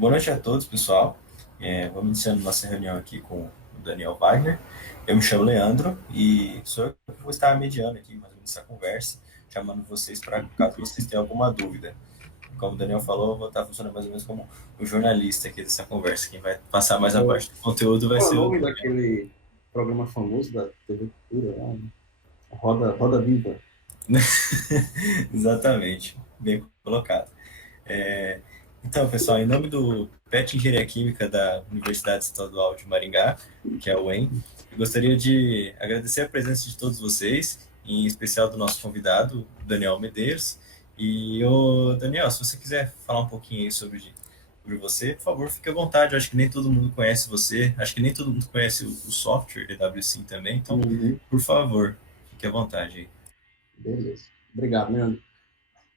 Boa noite a todos, pessoal. Vamos iniciando nossa reunião aqui com o Daniel Wagner. Eu me chamo Leandro e sou eu que vou estar mediando aqui mais ou menos essa conversa, chamando vocês para caso vocês tenham alguma dúvida. Como o Daniel falou, eu vou estar funcionando mais ou menos como o jornalista aqui dessa conversa. Quem vai passar mais a parte do conteúdo vai Qual é o ser o nome Daniel. daquele programa famoso da TV Cultura lá, né? Roda Viva. Exatamente, bem colocado. É, então, pessoal, em nome do PET Engenharia Química da Universidade Estadual de Maringá, que é a UEM, eu gostaria de agradecer a presença de todos vocês, em especial do nosso convidado, Daniel Medeiros. E, Daniel, se você quiser falar um pouquinho aí sobre você, por favor, fique à vontade. Eu acho que nem todo mundo conhece você, acho que nem todo mundo conhece o software EWSIM também, então, Uhum. por favor, fique à vontade aí. Beleza. Obrigado, Leandro.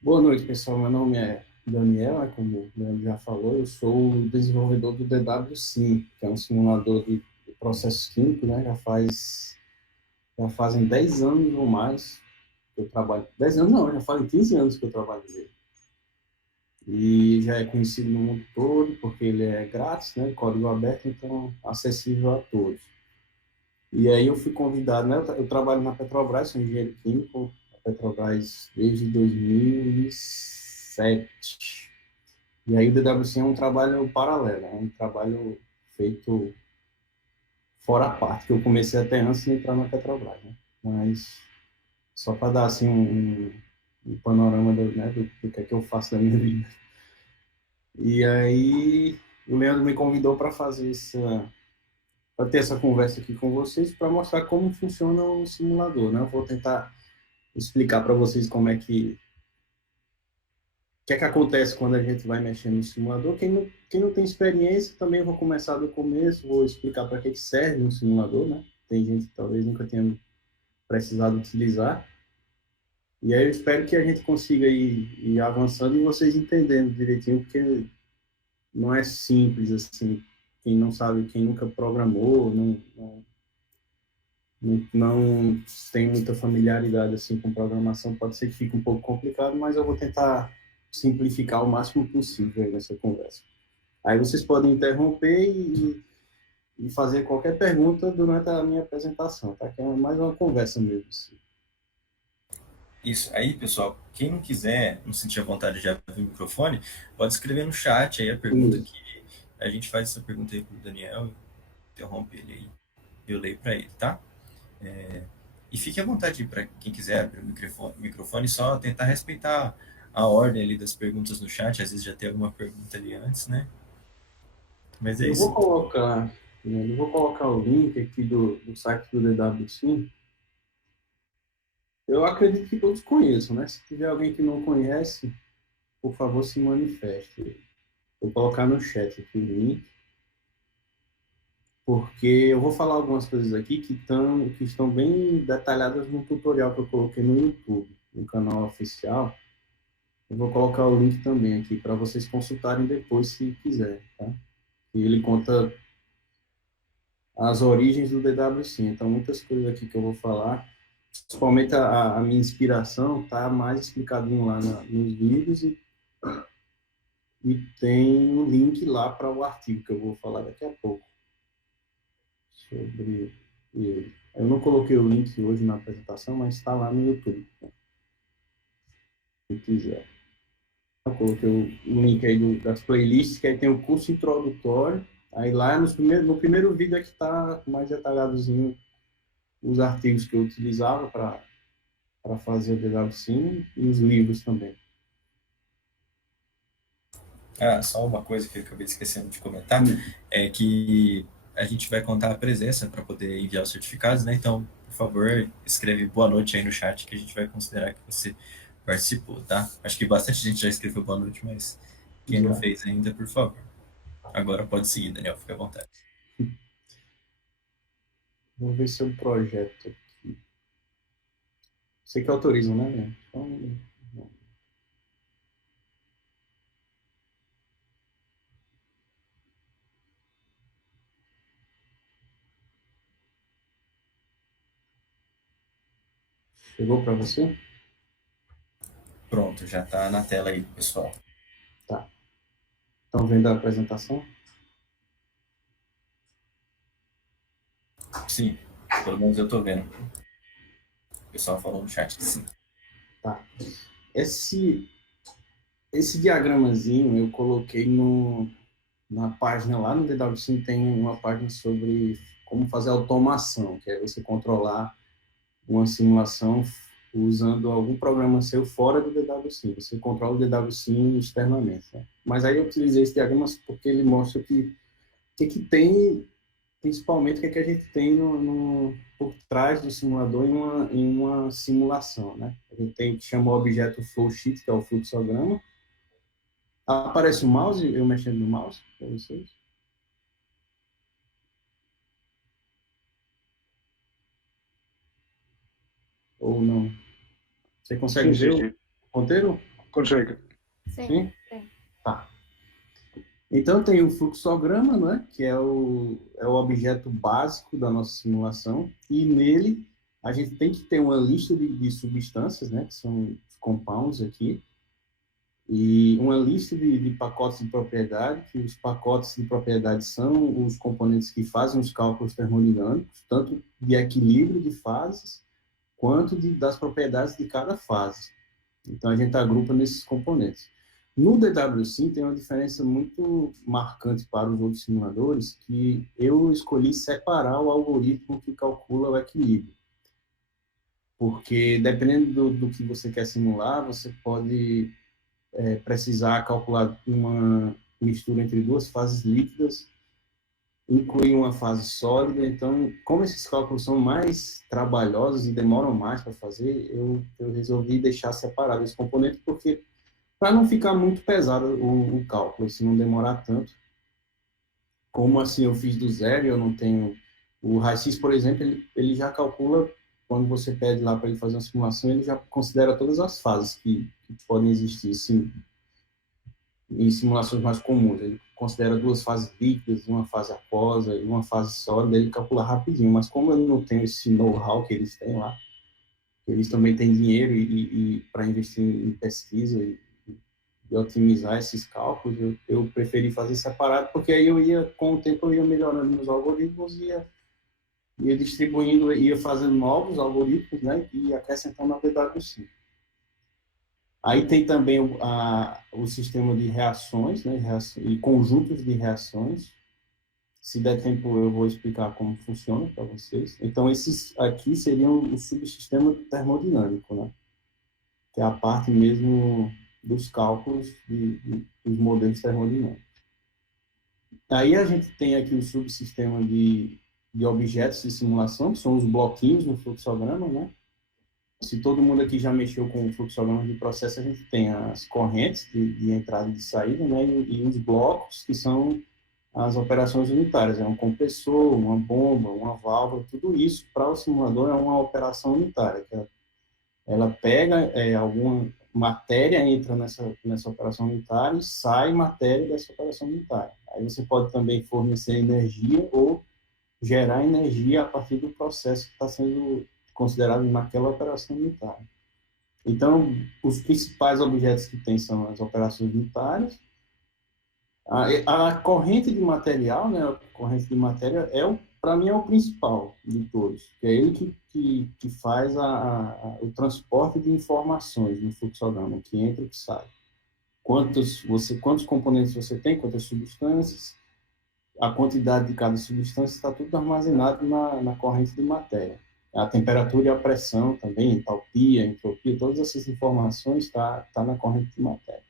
Boa noite, pessoal. Meu nome é Daniel, como o Leandro já falou, eu sou o desenvolvedor do DWSim, que é um simulador de processos químicos, né? Já fazem 10 anos ou mais que eu trabalho. 10 anos não, já fazem 15 anos que eu trabalho nele. E já é conhecido no mundo todo, porque ele é grátis, né? Código aberto, então acessível a todos. E aí eu fui convidado, né? Eu trabalho na Petrobras, sou engenheiro químico, na Petrobras desde 2007. E aí o DWC é um trabalho paralelo, é um trabalho feito fora a parte, que eu comecei até antes de entrar na Petrobras, né? Mas só para dar assim um panorama do que é que eu faço da minha vida. E aí o Leandro me convidou para ter essa conversa aqui com vocês, para mostrar como funciona o simulador, né? Eu vou tentar explicar para vocês o que é que acontece quando a gente vai mexendo no simulador. Quem não tem experiência, também vou começar do começo, vou explicar para que serve um simulador, né? Tem gente que talvez nunca tenha precisado utilizar. E aí eu espero que a gente consiga ir avançando e vocês entendendo direitinho, porque não é simples assim. Quem não sabe, quem nunca programou, não tem muita familiaridade assim com programação, pode ser que fique um pouco complicado, mas eu vou tentar simplificar o máximo possível nessa conversa. Aí vocês podem interromper e fazer qualquer pergunta durante a minha apresentação, tá? Que é mais uma conversa mesmo. Assim. Isso. Aí, pessoal, quem não quiser, não sentir a vontade de abrir o microfone, pode escrever no chat aí a pergunta Isso. que a gente faz essa pergunta aí pro Daniel, interrompe ele aí, eu leio para ele, tá? E fique à vontade para quem quiser abrir o microfone, só tentar respeitar a ordem ali das perguntas no chat, às vezes já tem alguma pergunta ali antes, né? Mas é Eu isso. vou colocar, eu vou colocar o link aqui do site do DWSim. Eu acredito que todos conheçam, né? Se tiver alguém que não conhece, por favor, se manifeste. Vou colocar no chat aqui o link, porque eu vou falar algumas coisas aqui que estão bem detalhadas no tutorial que eu coloquei no YouTube, no canal oficial. Eu vou colocar o link também aqui para vocês consultarem depois, se quiser, tá? E ele conta as origens do DWC. Então, muitas coisas aqui que eu vou falar, principalmente a minha inspiração, tá mais explicadinho lá nos vídeos e tem um link lá para o artigo que eu vou falar daqui a pouco sobre ele. Eu não coloquei o link hoje na apresentação, mas está lá no YouTube, se quiser. Eu coloquei o link aí das playlists, que aí tem o curso introdutório. Aí lá no primeiro vídeo é que está mais detalhadozinho os artigos que eu utilizava para fazer o DWSim e os livros também. Ah, só uma coisa que eu acabei esquecendo de comentar Hum. é que a gente vai contar a presença para poder enviar os certificados, né? Então, por favor, escreve boa noite aí no chat que a gente vai considerar que você participou, tá? Acho que bastante gente já escreveu boa noite, mas quem não Já. fez ainda, por favor. Agora pode seguir, Daniel, fica à vontade. Vou ver seu projeto. Você que autoriza, né? Então, chegou para você? Pronto, já está na tela aí, pessoal. Tá. Estão vendo a apresentação? Sim, pelo menos eu estou vendo. O pessoal falou no chat que sim. Tá. Esse diagramazinho eu coloquei na página lá no DWSim, tem uma página sobre como fazer automação, que é você controlar uma simulação usando algum programa seu fora do DWSim. Você controla o DWSim externamente, né? Mas aí eu utilizei esse diagrama porque ele mostra que tem, principalmente, o que a gente tem por trás do simulador em uma simulação, né? A gente tem que chama o objeto flowsheet, que é o fluxograma. Aparece o mouse, eu mexendo no mouse para vocês? Ou não? Você consegue ver o ponteiro? Consegue. Sim. Tá. Então tem o fluxograma, né, que é o objeto básico da nossa simulação, e nele a gente tem que ter uma lista de substâncias, né, que são os compounds aqui, e uma lista de pacotes de propriedade, que os pacotes de propriedade são os componentes que fazem os cálculos termodinâmicos, tanto de equilíbrio de fases, quanto das propriedades de cada fase. Então, a gente agrupa nesses componentes. No DWSim tem uma diferença muito marcante para os outros simuladores, que eu escolhi separar o algoritmo que calcula o equilíbrio. Porque, dependendo do que você quer simular, você pode precisar calcular uma mistura entre duas fases líquidas, incluir uma fase sólida. Então, como esses cálculos são mais trabalhosos e demoram mais para fazer, eu resolvi deixar separado esse componente, porque para não ficar muito pesado o cálculo, se não demorar tanto. Como assim eu fiz do zero, eu não tenho... O RAICIS, por exemplo, ele já calcula, quando você pede lá para ele fazer uma simulação, ele já considera todas as fases que podem existir, sim, em simulações mais comuns. Ele considera duas fases líquidas, uma fase aquosa e uma fase sólida, ele calcula rapidinho. Mas como eu não tenho esse know-how que eles têm lá, eles também têm dinheiro e para investir em pesquisa e otimizar esses cálculos, eu preferi fazer separado, porque aí com o tempo eu ia melhorando meus algoritmos e ia distribuindo, ia fazendo novos algoritmos, né, e acrescentando a DWSim. Aí tem também o sistema de reações, né, e conjuntos de reações. Se der tempo, eu vou explicar como funciona para vocês. Então, esses aqui seriam o subsistema termodinâmico, né, que é a parte mesmo dos cálculos dos modelos termodinâmicos. Aí a gente tem aqui o subsistema de objetos de simulação, que são os bloquinhos no fluxograma, né? Se todo mundo aqui já mexeu com o fluxograma de processo, a gente tem as correntes de entrada e de saída, né? E os blocos, que são as operações unitárias. É um compressor, uma bomba, uma válvula, tudo isso para o simulador é uma operação unitária, que ela pega alguma matéria, entra nessa operação unitária e sai matéria dessa operação unitária. Aí você pode também fornecer energia ou gerar energia a partir do processo que está sendo considerado naquela operação unitária. Então, os principais objetos que tem são as operações unitárias. A corrente de material, né, a corrente de matéria, para mim, é o principal de todos, que é ele que faz o transporte de informações no fluxograma, que entra e que sai. Quantos componentes você tem, quantas substâncias, a quantidade de cada substância, está tudo armazenado na corrente de matéria. A temperatura e a pressão também, entalpia, entropia, todas essas informações tá na corrente de matéria.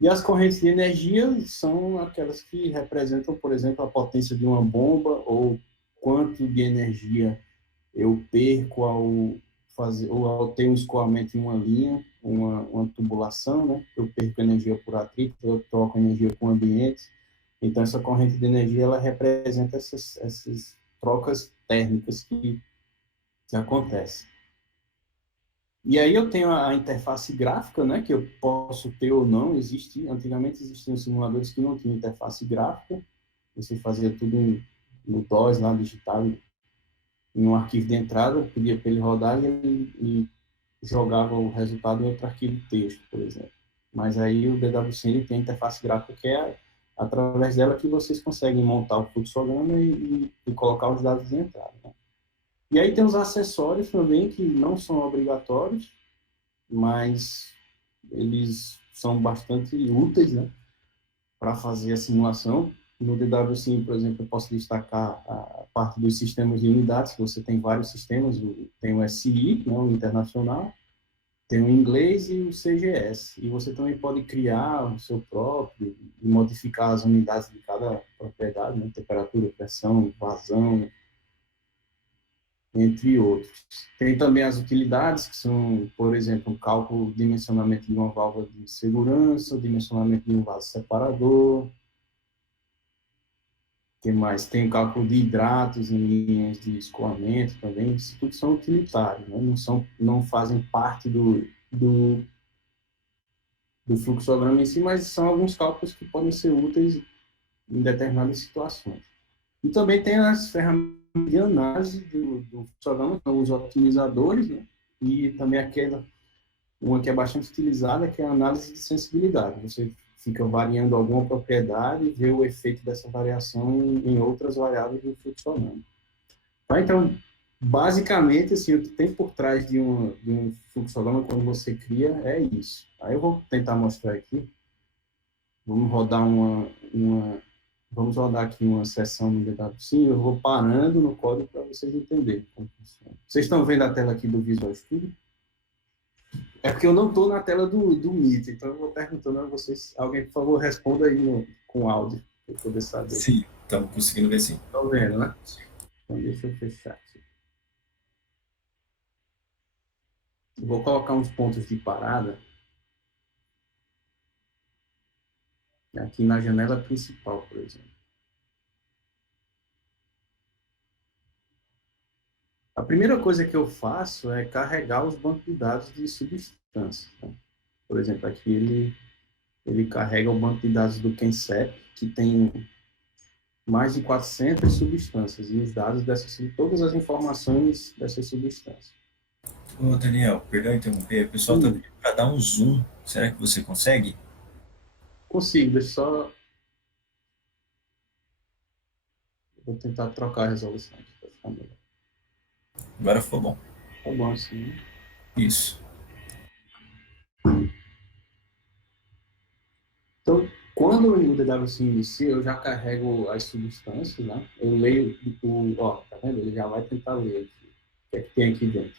E as correntes de energia são aquelas que representam, por exemplo, a potência de uma bomba ou quanto de energia eu perco ao ter um escoamento em uma linha, uma tubulação, né? Eu perco energia por atrito, eu troco energia com o ambiente. Então, essa corrente de energia, ela representa essas trocas térmicas que acontecem. E aí eu tenho a interface gráfica, né, que eu posso ter ou não. Antigamente existiam simuladores que não tinham interface gráfica. Você fazia tudo no DOS, lá, digital, em um arquivo de entrada, pedia para ele rodar e jogava o resultado em outro arquivo de texto, por exemplo. Mas aí o DWSim tem a interface gráfica, que é através dela que vocês conseguem montar o fluxograma e colocar os dados de entrada, né? E aí tem os acessórios também, que não são obrigatórios, mas eles são bastante úteis, né, para fazer a simulação. No DWSim, por exemplo, eu posso destacar a parte dos sistemas de unidades, que você tem vários sistemas, tem o SI, né, o internacional, tem o inglês e o CGS. E você também pode criar o seu próprio e modificar as unidades de cada propriedade, né, temperatura, pressão, vazão, entre outros. Tem também as utilidades, que são, por exemplo, o cálculo, dimensionamento de uma válvula de segurança, o dimensionamento de um vaso separador. Que mais? Tem o cálculo de hidratos em linhas de escoamento também. Isso tudo são utilitários, né? Não fazem parte do fluxograma em si, mas são alguns cálculos que podem ser úteis em determinadas situações. E também tem as ferramentas de análise do fluxograma, que são os otimizadores, né? E também uma que é bastante utilizada, que é a análise de sensibilidade. Você fica variando alguma propriedade e vê o efeito dessa variação em outras variáveis do fluxograma. Tá? Então, basicamente, assim, o que tem por trás de um fluxograma quando você cria é isso. Aí eu vou tentar mostrar aqui. Vamos rodar vamos rodar aqui uma sessão no DWSim, eu vou parando no código para vocês entenderem como funciona. Vocês estão vendo a tela aqui do Visual Studio? É porque eu não estou na tela do Meet, então eu vou perguntando a vocês. Alguém, por favor, responda aí com áudio, para eu poder saber. Sim, estamos conseguindo ver sim. Estão vendo, né? Então, deixa eu fechar aqui. Eu vou colocar uns pontos de parada aqui na janela principal, por exemplo. A primeira coisa que eu faço é carregar os bancos de dados de substâncias. Né? Por exemplo, aqui ele carrega o banco de dados do KenSep, que tem mais de 400 substâncias, e os dados todas as informações dessas substâncias. Ô, Daniel, perdão interromper, o pessoal está pedindo para dar um zoom. Será que você consegue? Consigo, deixa só... Vou tentar trocar a resolução aqui para ficar melhor. Agora ficou bom. Tá bom assim. Isso. Então, quando o DWSim inicia, eu já carrego as substâncias, né? Eu leio tá vendo? Ele já vai tentar ler aqui. O que é que tem aqui dentro?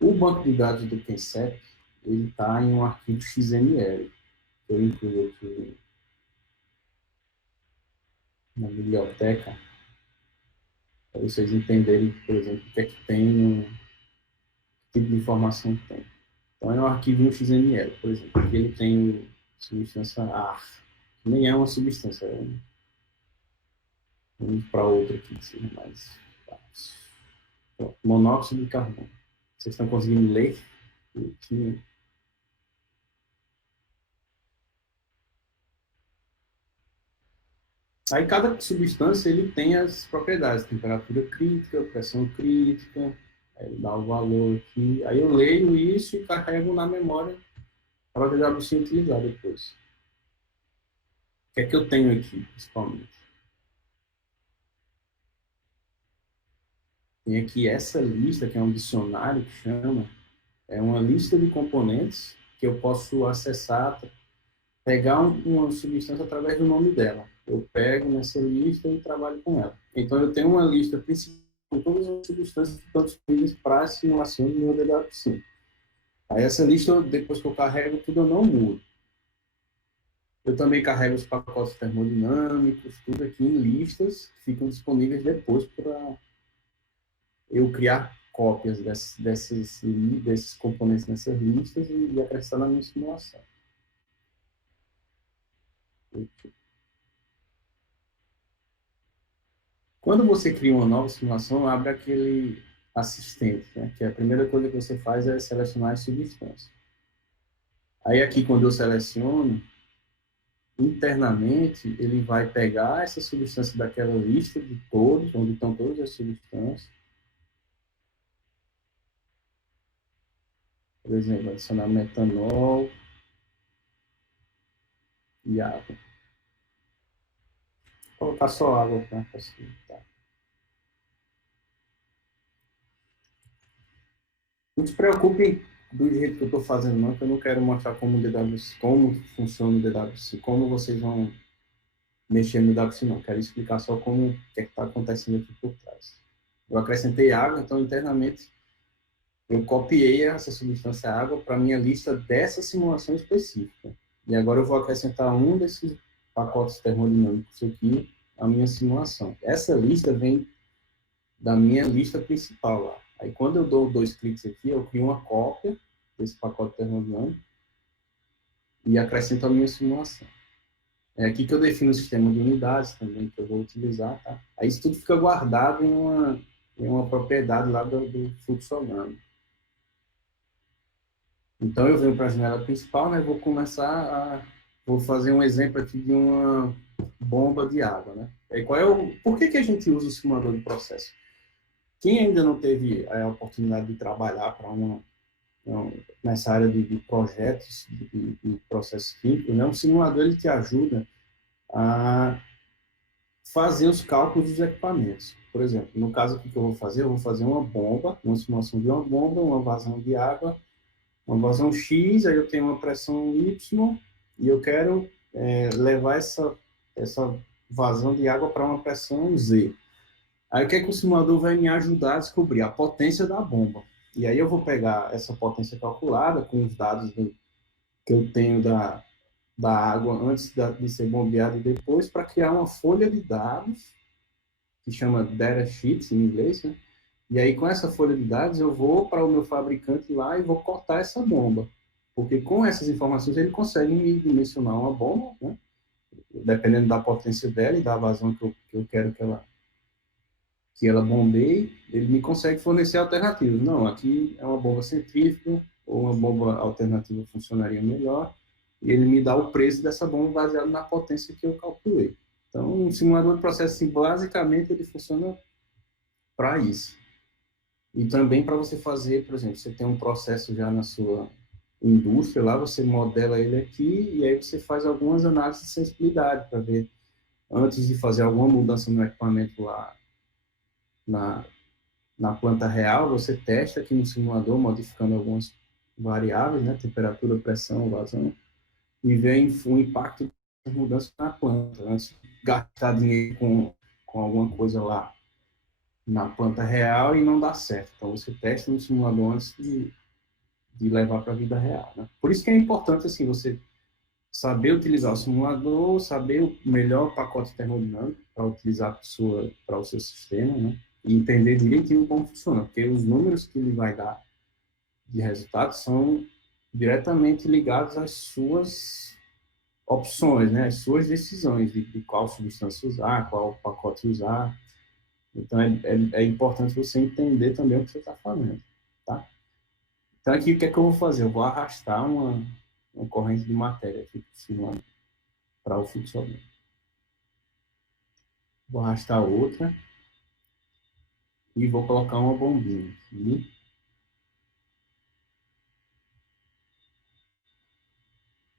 O banco de dados do KenSep, ele está em um arquivo XML, que eu incluo aqui na biblioteca, para vocês entenderem, por exemplo, o que é que tem, que tipo de informação que tem. Então, é um arquivo XML, por exemplo. Aqui ele tem substância ar, que nem é uma substância, é um para outro aqui, que seja mais fácil. Monóxido de carbono. Vocês estão conseguindo ler? Aqui. Aí cada substância ele tem as propriedades, temperatura crítica, pressão crítica, aí dá o valor aqui. Aí eu leio isso e carrego na memória para o DWSim utilizar depois. O que é que eu tenho aqui, principalmente? Tem aqui essa lista, que é um dicionário que chama, é uma lista de componentes que eu posso acessar, pegar uma substância através do nome dela. Eu pego nessa lista e trabalho com ela. Então, eu tenho uma lista principal com todas as substâncias que estão disponíveis para a simulação do meu DWSim. Aí, essa lista, depois que eu carrego tudo, eu não mudo. Eu também carrego os pacotes termodinâmicos, tudo aqui em listas que ficam disponíveis depois para eu criar cópias desses componentes nessas listas e acrescentar na minha simulação. Quando você cria uma nova simulação, abre aquele assistente, né? Que a primeira coisa que você faz é selecionar as substâncias. Aí aqui, quando eu seleciono, internamente, ele vai pegar essa substância daquela lista de todos, onde estão todas as substâncias. Por exemplo, adicionar metanol e água. colocar só água para facilitar. Não se preocupe do jeito que eu estou fazendo, não, que eu não quero mostrar como o DWC, como funciona o DWC, como vocês vão mexer no DWC, não. Quero explicar só como o que está acontecendo aqui por trás. Eu acrescentei água, então internamente eu copiei essa substância água para a minha lista dessa simulação específica. E agora eu vou acrescentar um desses pacotes termodinâmicos aqui à minha simulação. Essa lista vem da minha lista principal lá. Aí quando eu dou 2 cliques aqui, eu crio uma cópia desse pacote termodinâmico e acrescento a minha simulação. É aqui que eu defino o sistema de unidades também que eu vou utilizar, tá? Aí isso tudo fica guardado em uma propriedade lá do fluxograma. Então eu venho para a janela principal, né? Vou fazer um exemplo aqui de uma bomba de água, né? E por que a gente usa o simulador de processo? Quem ainda não teve a oportunidade de trabalhar nessa área de projetos, de processos químicos, né? O simulador ele te ajuda a fazer os cálculos dos equipamentos. Por exemplo, no caso aqui que eu vou fazer uma bomba, uma simulação de uma bomba, uma vazão de água, uma vazão X, aí eu tenho uma pressão Y e eu quero levar essa vazão de água para uma pressão Z. Aí o que é que o simulador vai me ajudar a descobrir? A potência da bomba. E aí eu vou pegar essa potência calculada com os dados que eu tenho da água antes de ser bombeada e depois para criar uma folha de dados que chama data sheet em inglês, né? E aí, com essa folha de dados, eu vou para o meu fabricante lá e vou cortar essa bomba. Porque com essas informações, ele consegue me dimensionar uma bomba, né? Dependendo da potência dela e da vazão que eu quero que ela bombeie, ele me consegue fornecer alternativas. Não, aqui é uma bomba centrífuga, ou uma bomba alternativa funcionaria melhor, e ele me dá o preço dessa bomba baseado na potência que eu calculei. Então, um simulador de processo, assim, basicamente, ele funciona para isso. E também para você fazer, por exemplo, você tem um processo já na sua indústria, lá você modela ele aqui e aí você faz algumas análises de sensibilidade para ver, antes de fazer alguma mudança no equipamento lá na planta real, você testa aqui no simulador, modificando algumas variáveis, né, temperatura, pressão, vazão, e vê o impacto das mudanças na planta, antes de gastar dinheiro com alguma coisa lá na planta real e não dá certo. Então, você testa no simulador antes de levar para a vida real, né? Por isso que é importante, assim, você saber utilizar o simulador, saber o melhor pacote termodinâmico para utilizar para o seu sistema, né? E entender direitinho como funciona, porque os números que ele vai dar de resultados são diretamente ligados às suas opções, né? Às suas decisões de qual substância usar, qual pacote usar. Então, é importante você entender também o que você está fazendo, tá? Então, aqui, o que é que eu vou fazer? Eu vou arrastar uma corrente de matéria aqui por cima para o fluxograma. Vou arrastar outra e vou colocar uma bombinha aqui.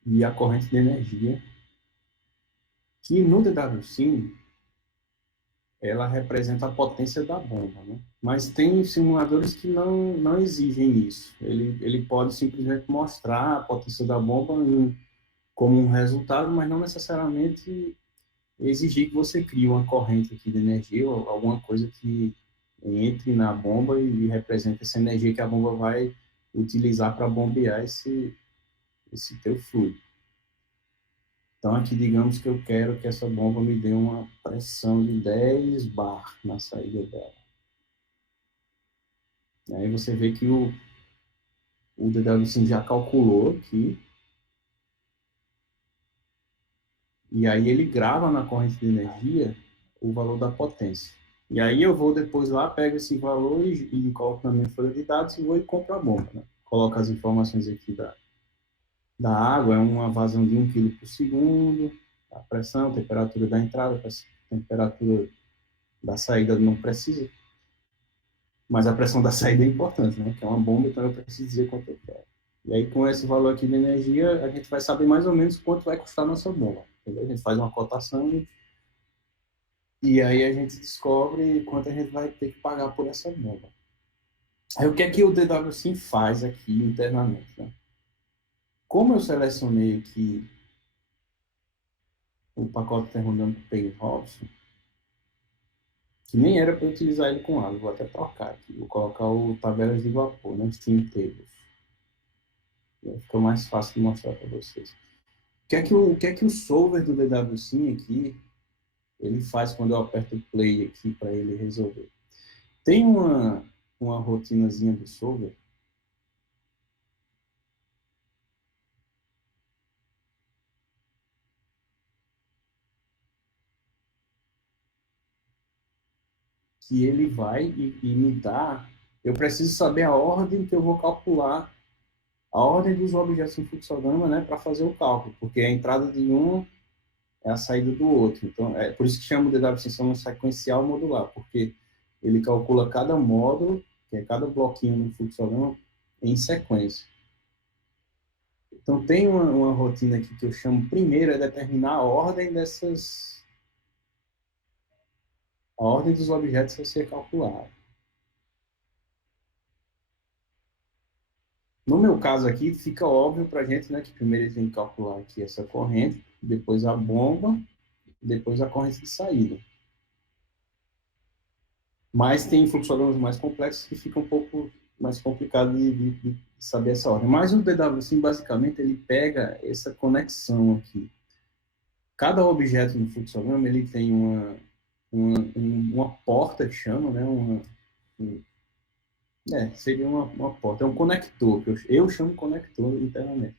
E a corrente de energia, que no DWSim, ela representa a potência da bomba, né? Mas tem simuladores que não exigem isso. Ele pode simplesmente mostrar a potência da bomba como um resultado, mas não necessariamente exigir que você crie uma corrente aqui de energia ou alguma coisa que entre na bomba e represente essa energia que a bomba vai utilizar para bombear esse teu fluido. Então, aqui, digamos que eu quero que essa bomba me dê uma pressão de 10 bar na saída dela. Aí você vê que o DWSim já calculou aqui. E aí ele grava na corrente de energia o valor da potência. E aí eu vou depois lá, pego esse valor e coloco na minha folha de dados e vou e compro a bomba, né? Coloco as informações aqui da água, é uma vazão de 1 kg por segundo, a pressão, a temperatura da entrada, a temperatura da saída não precisa, mas a pressão da saída é importante, né? Que é uma bomba, então eu preciso dizer quanto eu quero. E aí, com esse valor aqui de energia, a gente vai saber mais ou menos quanto vai custar a nossa bomba. Entendeu? A gente faz uma cotação E aí a gente descobre quanto a gente vai ter que pagar por essa bomba. Aí o que é que o DWSim faz aqui internamente, né? Como eu selecionei aqui o pacote termodinâmico Payne-Hobson, que nem era para utilizar ele com água, vou até trocar aqui, vou colocar o tabelas de vapor, né? Steam Tables. Fica mais fácil de mostrar para vocês. O que é que o solver do DWSim aqui, ele faz quando eu aperto o play aqui para ele resolver? Tem uma rotinazinha do solver que ele vai e me dá. Eu preciso saber a ordem que eu vou calcular, a ordem dos objetos em fluxograma, né, para fazer o cálculo, porque a entrada de um é a saída do outro. Então, é por isso que chama o DW sequencial modular, porque ele calcula cada módulo, que é cada bloquinho no fluxograma, em sequência. Então, tem uma rotina aqui que eu chamo primeiro, é determinar a ordem a ordem dos objetos a ser calculada. No meu caso aqui, fica óbvio para a gente, né, que primeiro ele tem que calcular aqui essa corrente, depois a bomba, depois a corrente de saída. Mas tem fluxogramas mais complexos que fica um pouco mais complicado de saber essa ordem. Mas o DWSim, basicamente, ele pega essa conexão aqui. Cada objeto no fluxograma, ele tem uma porta que chama, né, seria uma porta, é um conector, que eu chamo conector internamente,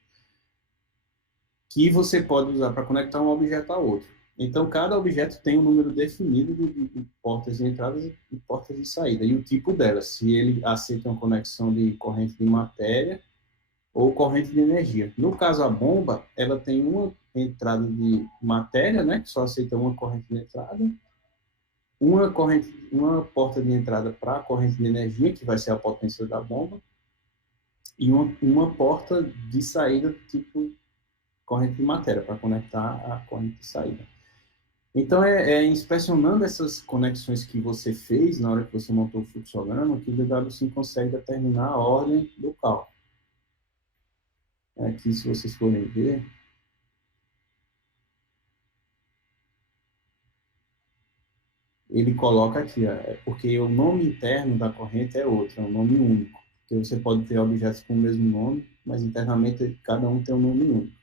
que você pode usar para conectar um objeto a outro. Então, cada objeto tem um número definido de portas de entrada e portas de saída, e o tipo delas, se ele aceita uma conexão de corrente de matéria ou corrente de energia. No caso, a bomba, ela tem uma entrada de matéria, né, que só aceita uma corrente de entrada, uma porta de entrada para a corrente de energia, que vai ser a potência da bomba, e uma porta de saída tipo corrente de matéria, para conectar a corrente de saída. Então, inspecionando essas conexões que você fez na hora que você montou o fluxograma, que o DWSim consegue determinar a ordem do cálculo. Aqui, se vocês forem ver, ele coloca aqui, porque o nome interno da corrente é outro, é um nome único. Porque você pode ter objetos com o mesmo nome, mas internamente cada um tem um nome único.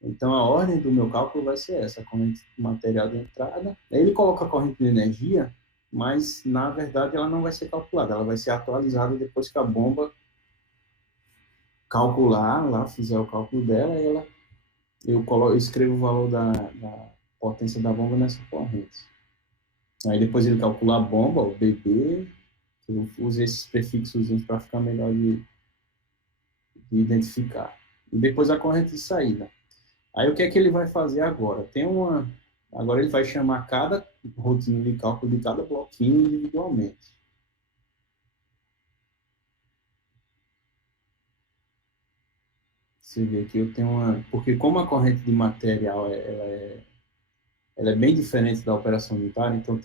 Então, a ordem do meu cálculo vai ser essa, a corrente material de entrada. Aí ele coloca a corrente de energia, mas, na verdade, ela não vai ser calculada, ela vai ser atualizada depois que a bomba calcular, lá fizer o cálculo dela, eu escrevo o valor da potência da bomba nessa corrente. Aí depois ele calcula a bomba, o BB, eu usei esses prefixos para ficar melhor de identificar. E depois a corrente de saída. Aí o que é que ele vai fazer agora? Agora ele vai chamar cada rotina de cálculo de cada bloquinho individualmente. Você vê que eu tenho porque como a corrente de material ela é bem diferente da operação unitária, então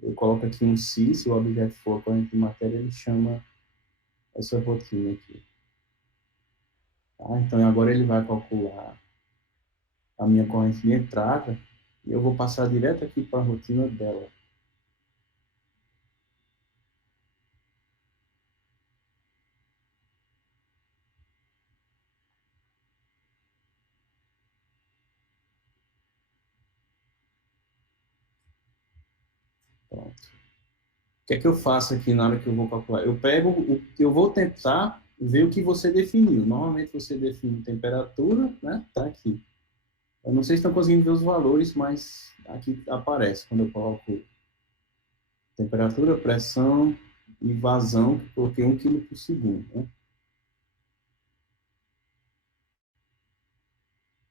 eu coloco aqui um si, se o objeto for a corrente de matéria, ele chama essa rotina aqui. Tá? Então agora ele vai calcular a minha corrente de entrada e eu vou passar direto aqui para a rotina dela. Pronto. O que é que eu faço aqui na hora que eu vou calcular? Eu vou tentar ver o que você definiu. Normalmente você define temperatura, né? Tá aqui. Eu não sei se estão conseguindo ver os valores, mas aqui aparece quando eu coloco temperatura, pressão e vazão, que coloquei 1 kg por segundo. Né?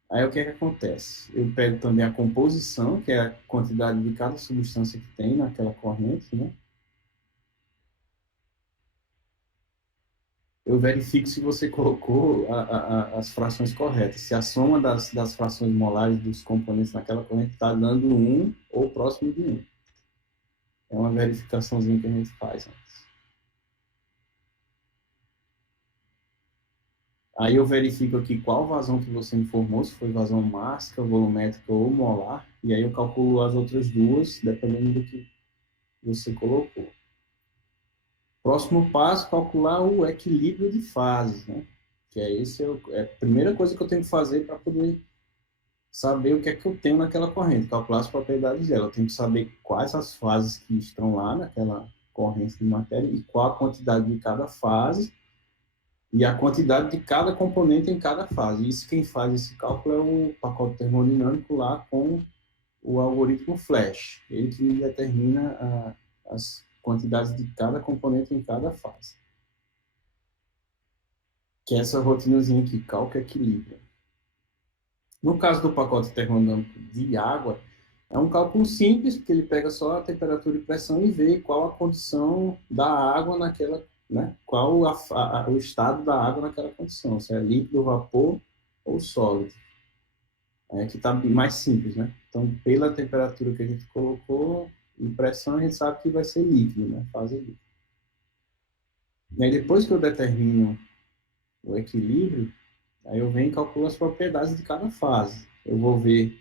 Aí o que é que acontece? Eu pego também a composição, que é a quantidade de cada substância que tem naquela corrente, né? eu verifico se você colocou as frações corretas, se a soma das frações molares dos componentes naquela corrente está dando 1 ou próximo de 1. É uma verificaçãozinha que a gente faz antes. Aí eu verifico aqui qual vazão que você informou, se foi vazão mássica, volumétrica ou molar, e aí eu calculo as outras duas, dependendo do que você colocou. Próximo passo, calcular o equilíbrio de fases, né? Que é a primeira coisa que eu tenho que fazer para poder saber o que é que eu tenho naquela corrente, calcular as propriedades dela. Eu tenho que saber quais as fases que estão lá naquela corrente de matéria e qual a quantidade de cada fase e a quantidade de cada componente em cada fase. Isso quem faz esse cálculo é o pacote termodinâmico lá com o algoritmo Flash. Ele que determina as quantidades de cada componente em cada fase. Que é essa rotinazinha aqui, cálculo equilíbrio. No caso do pacote termodinâmico de água, é um cálculo simples, porque ele pega só a temperatura e pressão e vê qual a condição da água naquela, né? Qual o estado da água naquela condição, se é líquido, vapor ou sólido. É que está mais simples, né? Então, pela temperatura que a gente colocou e pressão, a gente sabe que vai ser líquido, né? Fase líquida. E aí, depois que eu determino o equilíbrio, aí eu venho e calculo as propriedades de cada fase. Eu vou ver,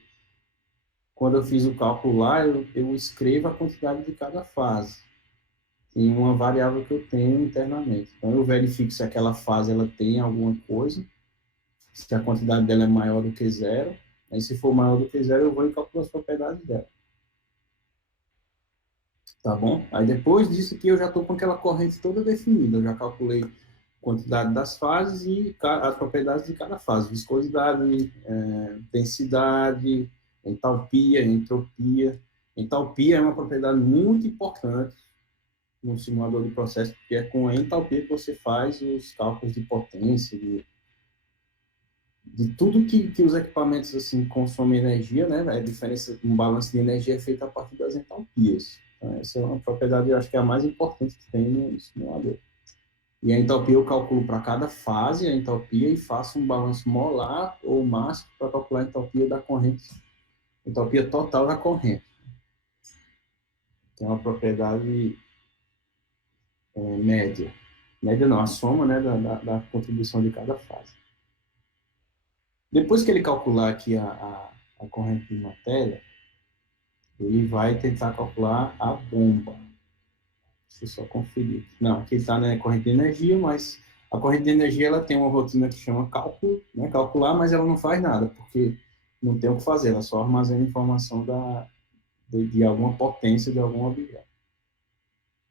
quando eu fiz o cálculo lá, eu escrevo a quantidade de cada fase em uma variável que eu tenho internamente. Então, eu verifico se aquela fase ela tem alguma coisa, se a quantidade dela é maior do que zero. Aí, se for maior do que zero, eu vou e calculo as propriedades dela. Tá bom? Aí, depois disso aqui, eu já estou com aquela corrente toda definida. Eu já calculei a quantidade das fases e as propriedades de cada fase. Viscosidade, densidade, entalpia, entropia. Entalpia é uma propriedade muito importante no simulador de processo, porque é com a entalpia que você faz os cálculos de potência, de tudo que os equipamentos assim consomem energia, né? A diferença, um balanço de energia é feito a partir das entalpias. Então, essa é uma propriedade, eu acho que é a mais importante que tem no simulador. E a entalpia eu calculo para cada fase a entalpia e faço um balanço molar ou mássico para calcular a entalpia da corrente, entalpia total da corrente. Tem uma propriedade média. Média não, a soma, né, da contribuição de cada fase. Depois que ele calcular aqui a corrente de matéria, ele vai tentar calcular a bomba. Deixa eu só conferir. Não, aqui está na corrente de energia, mas a corrente de energia ela tem uma rotina que chama cálculo, né, calcular, mas ela não faz nada, porque não tem o que fazer, ela só armazena informação de alguma potência de algum objeto.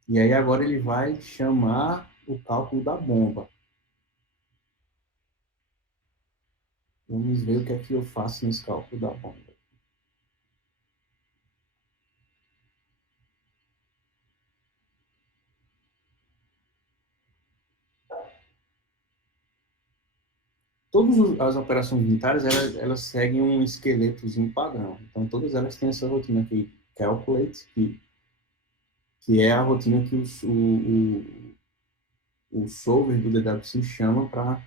E aí agora ele vai chamar o cálculo da bomba. Vamos ver o que é que eu faço nesse cálculo da bomba. Todas as operações militares, elas seguem um esqueletozinho padrão. Então, todas elas têm essa rotina aqui, calculate, que é a rotina que o solver do DWC chama para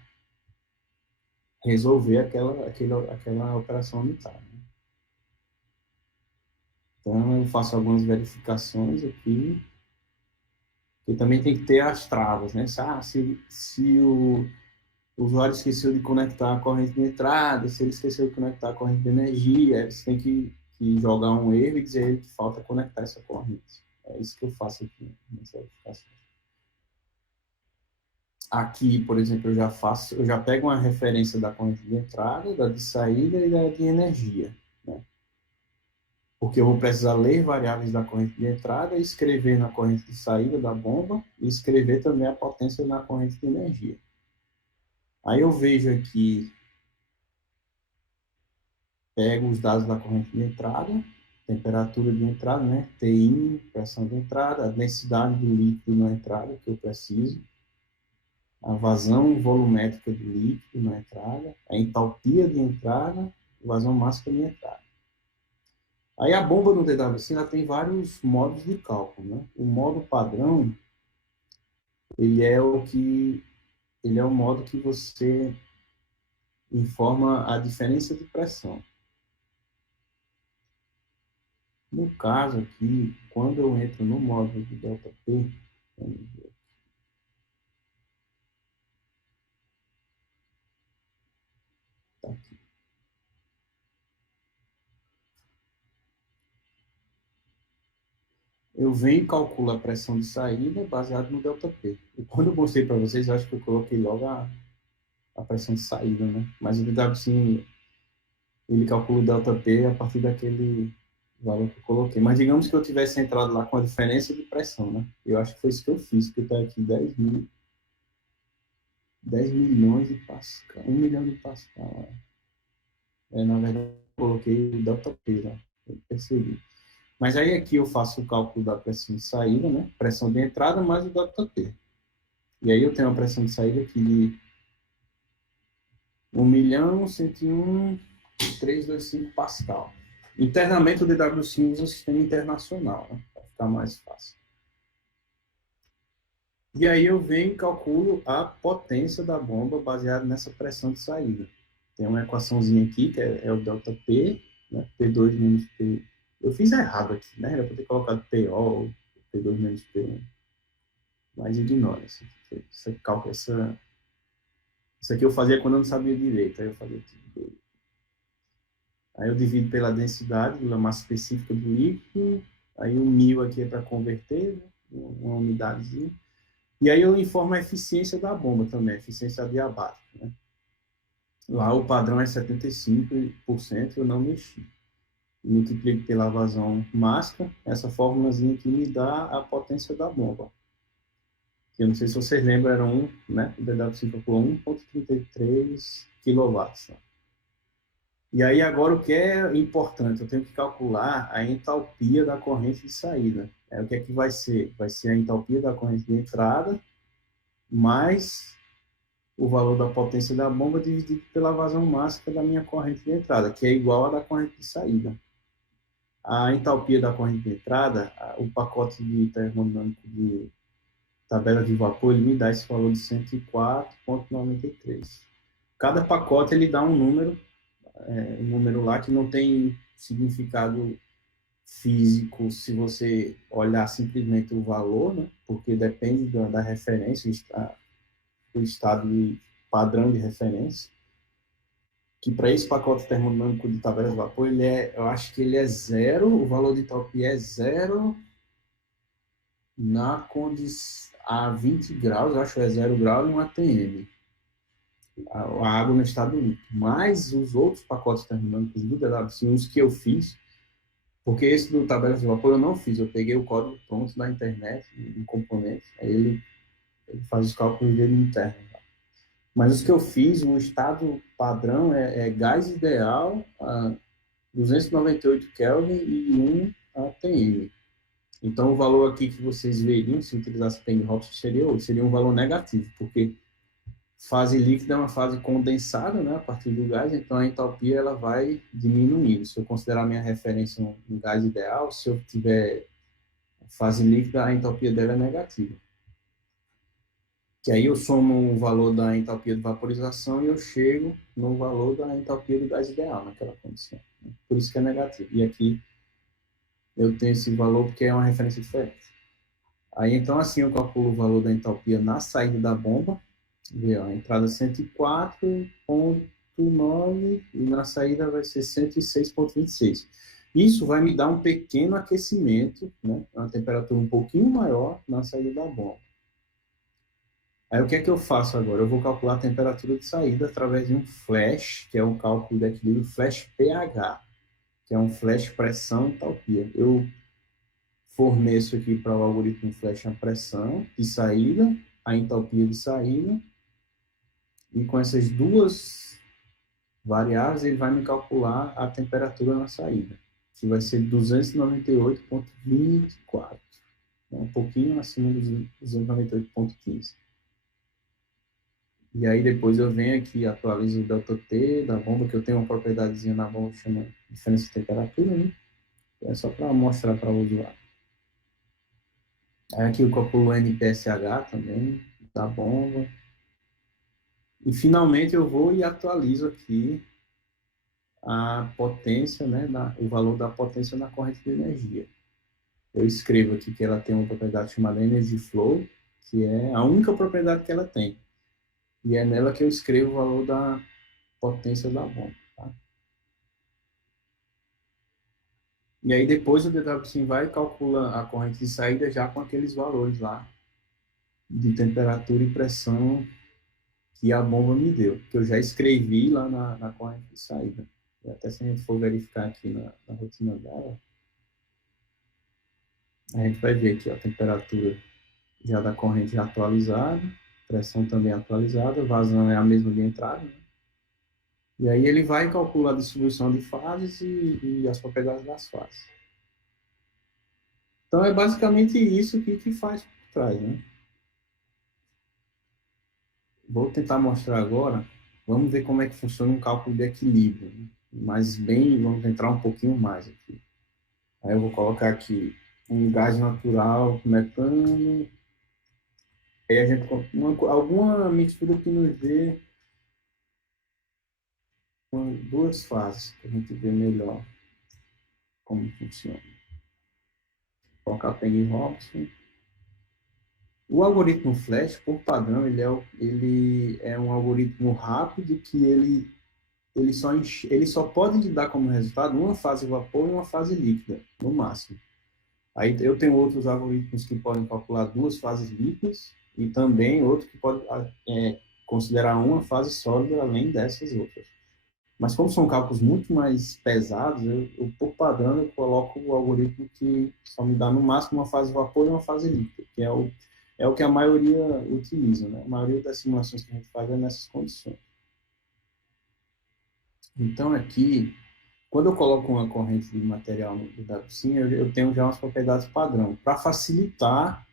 resolver aquela operação militar. Né? Então, eu faço algumas verificações aqui, que também tem que ter as travas, né? Se o usuário esqueceu de conectar a corrente de entrada, se ele esqueceu de conectar a corrente de energia, você tem que jogar um erro e dizer que falta conectar essa corrente. É isso que eu faço aqui nessa verificação. Aqui, por exemplo, eu já pego uma referência da corrente de entrada, da de saída e da de energia, né? Porque eu vou precisar ler variáveis da corrente de entrada, escrever na corrente de saída da bomba e escrever também a potência na corrente de energia. Aí eu vejo aqui, pego os dados da corrente de entrada, temperatura de entrada, né? TI, pressão de entrada, a densidade do líquido na entrada que eu preciso, a vazão volumétrica do líquido na entrada, a entalpia de entrada, vazão máxima de entrada. Aí a bomba no DWC ela tem vários modos de cálculo, né? O modo padrão, ele é o que ele é o modo que você informa a diferença de pressão. No caso aqui, quando eu entro no módulo de ΔP, vamos ver, tá aqui. Eu venho e calculo a pressão de saída baseado no ΔP. E quando eu mostrei para vocês, eu acho que eu coloquei logo a pressão de saída, né? Mas o DWC, ele calcula o ΔP a partir daquele valor que eu coloquei. Mas digamos que eu tivesse entrado lá com a diferença de pressão, né? Eu acho que foi isso que eu fiz, porque está aqui 10 milhões de Pascal, 1 milhão de Pascal. Na verdade, eu coloquei o ΔP lá, eu percebi. Mas aí aqui eu faço o cálculo da pressão de saída, né? Pressão de entrada mais o ΔP. E aí eu tenho a pressão de saída aqui de 1.101.325 Pascal. Internamente o DWC usa o sistema internacional, né? Para ficar mais fácil. E aí eu venho e calculo a potência da bomba baseada nessa pressão de saída. Tem uma equaçãozinha aqui, que é o ΔP, né? P2 menos P. Eu fiz errado aqui, né? Era para ter colocado PO, P2 menos P1. Mas ignora. Isso aqui eu fazia quando eu não sabia direito. Aí eu fazia tudo. Aí eu divido pela densidade, pela massa específica do líquido. Aí o 1000 aqui é para converter, né? Uma unidadezinha. E aí eu informo a eficiência da bomba também, a eficiência adiabática, né? Lá o padrão é 75%, eu não mexi. Multiplico pela vazão máxima, essa fórmulazinha aqui me dá a potência da bomba. Eu não sei se vocês lembram, era né? O DW5 calculou 1,33 kW. E aí agora o que é importante, eu tenho que calcular a entalpia da corrente de saída. O que é que vai ser? Vai ser a entalpia da corrente de entrada mais o valor da potência da bomba dividido pela vazão máxima da minha corrente de entrada, que é igual à da corrente de saída. A entalpia da corrente de entrada, o pacote de termodinâmico de tabela de vapor, ele me dá esse valor de 104,93. Cada pacote ele dá um número lá que não tem significado físico se você olhar simplesmente o valor, né? Porque depende da referência, o estado de padrão de referência, que para esse pacote termodinâmico de tabela de vapor, eu acho que ele é zero, o valor de entalpia é zero na condição a 20 graus, eu acho que é 0 grau e um ATM. A água no estado líquido. Mas os outros pacotes termodinâmicos do DWC, os que eu fiz, porque esse do tabela de vapor eu não fiz, eu peguei o código pronto da internet, um componente, aí ele faz os cálculos dele interno. Mas os que eu fiz, o estado padrão é gás ideal a 298 Kelvin e 1 ATM. Então, o valor aqui que vocês veriam, se utilizasse Penny-Hobson, seria um valor negativo, porque fase líquida é uma fase condensada, né, a partir do gás, então a entalpia ela vai diminuindo. Se eu considerar minha referência um gás ideal, se eu tiver fase líquida, a entalpia dela é negativa. Que aí eu somo o valor da entalpia de vaporização e eu chego no valor da entalpia do gás ideal naquela condição. Por isso que é negativo. E aqui eu tenho esse valor porque é uma referência diferente. Aí, então, assim, eu calculo o valor da entalpia na saída da bomba. Vê, ó, a entrada 104,9 e na saída vai ser 106,26. Isso vai me dar um pequeno aquecimento, né? Uma temperatura um pouquinho maior na saída da bomba. Aí, o que é que eu faço agora? Eu vou calcular a temperatura de saída através de um flash, que é um cálculo de equilíbrio flash pH, que é um flash pressão e entalpia. Eu forneço aqui para o algoritmo flash a pressão de saída, a entalpia de saída, e com essas duas variáveis ele vai me calcular a temperatura na saída, que vai ser 298,24, um pouquinho acima dos 298,15. E aí depois eu venho aqui e atualizo o ΔT da bomba, que eu tenho uma propriedadezinha na bomba que chama diferença de temperatura, né? É só para mostrar para o usuário. Aí aqui eu calculo o NPSH também, da bomba. E, finalmente, eu vou e atualizo aqui a potência, né, o valor da potência na corrente de energia. Eu escrevo aqui que ela tem uma propriedade chamada Energy Flow, que é a única propriedade que ela tem. E é nela que eu escrevo o valor da potência da bomba. Tá? E aí depois o DWSim vai e calcula a corrente de saída já com aqueles valores lá de temperatura e pressão que a bomba me deu, que eu já escrevi lá na corrente de saída. E até se a gente for verificar aqui na rotina dela, a gente vai ver aqui ó, a temperatura já da corrente já atualizada, pressão também atualizada, vazão é a mesma de entrada, né? E aí ele vai calcular a distribuição de fases e as propriedades das fases. Então é basicamente isso que faz por trás, né? Vou tentar mostrar agora, vamos ver como é que funciona um cálculo de equilíbrio, né? Mas bem, vamos entrar um pouquinho mais aqui. Aí eu vou colocar aqui um gás natural, metano, aí a gente alguma mistura que nos dê duas fases, para a gente ver melhor como funciona. Vou colocar Peng Robson. O algoritmo Flash, por padrão, ele é um algoritmo rápido que ele só pode lhe dar como resultado uma fase vapor e uma fase líquida, no máximo. Aí eu tenho outros algoritmos que podem calcular duas fases líquidas e também outro que pode considerar uma fase sólida além dessas outras. Mas como são cálculos muito mais pesados, por padrão eu coloco o algoritmo que só me dá no máximo uma fase vapor e uma fase líquida, que é o que a maioria utiliza, né? A maioria das simulações que a gente faz é nessas condições. Então aqui, quando eu coloco uma corrente de material no DWSim, eu tenho já umas propriedades padrão, para facilitar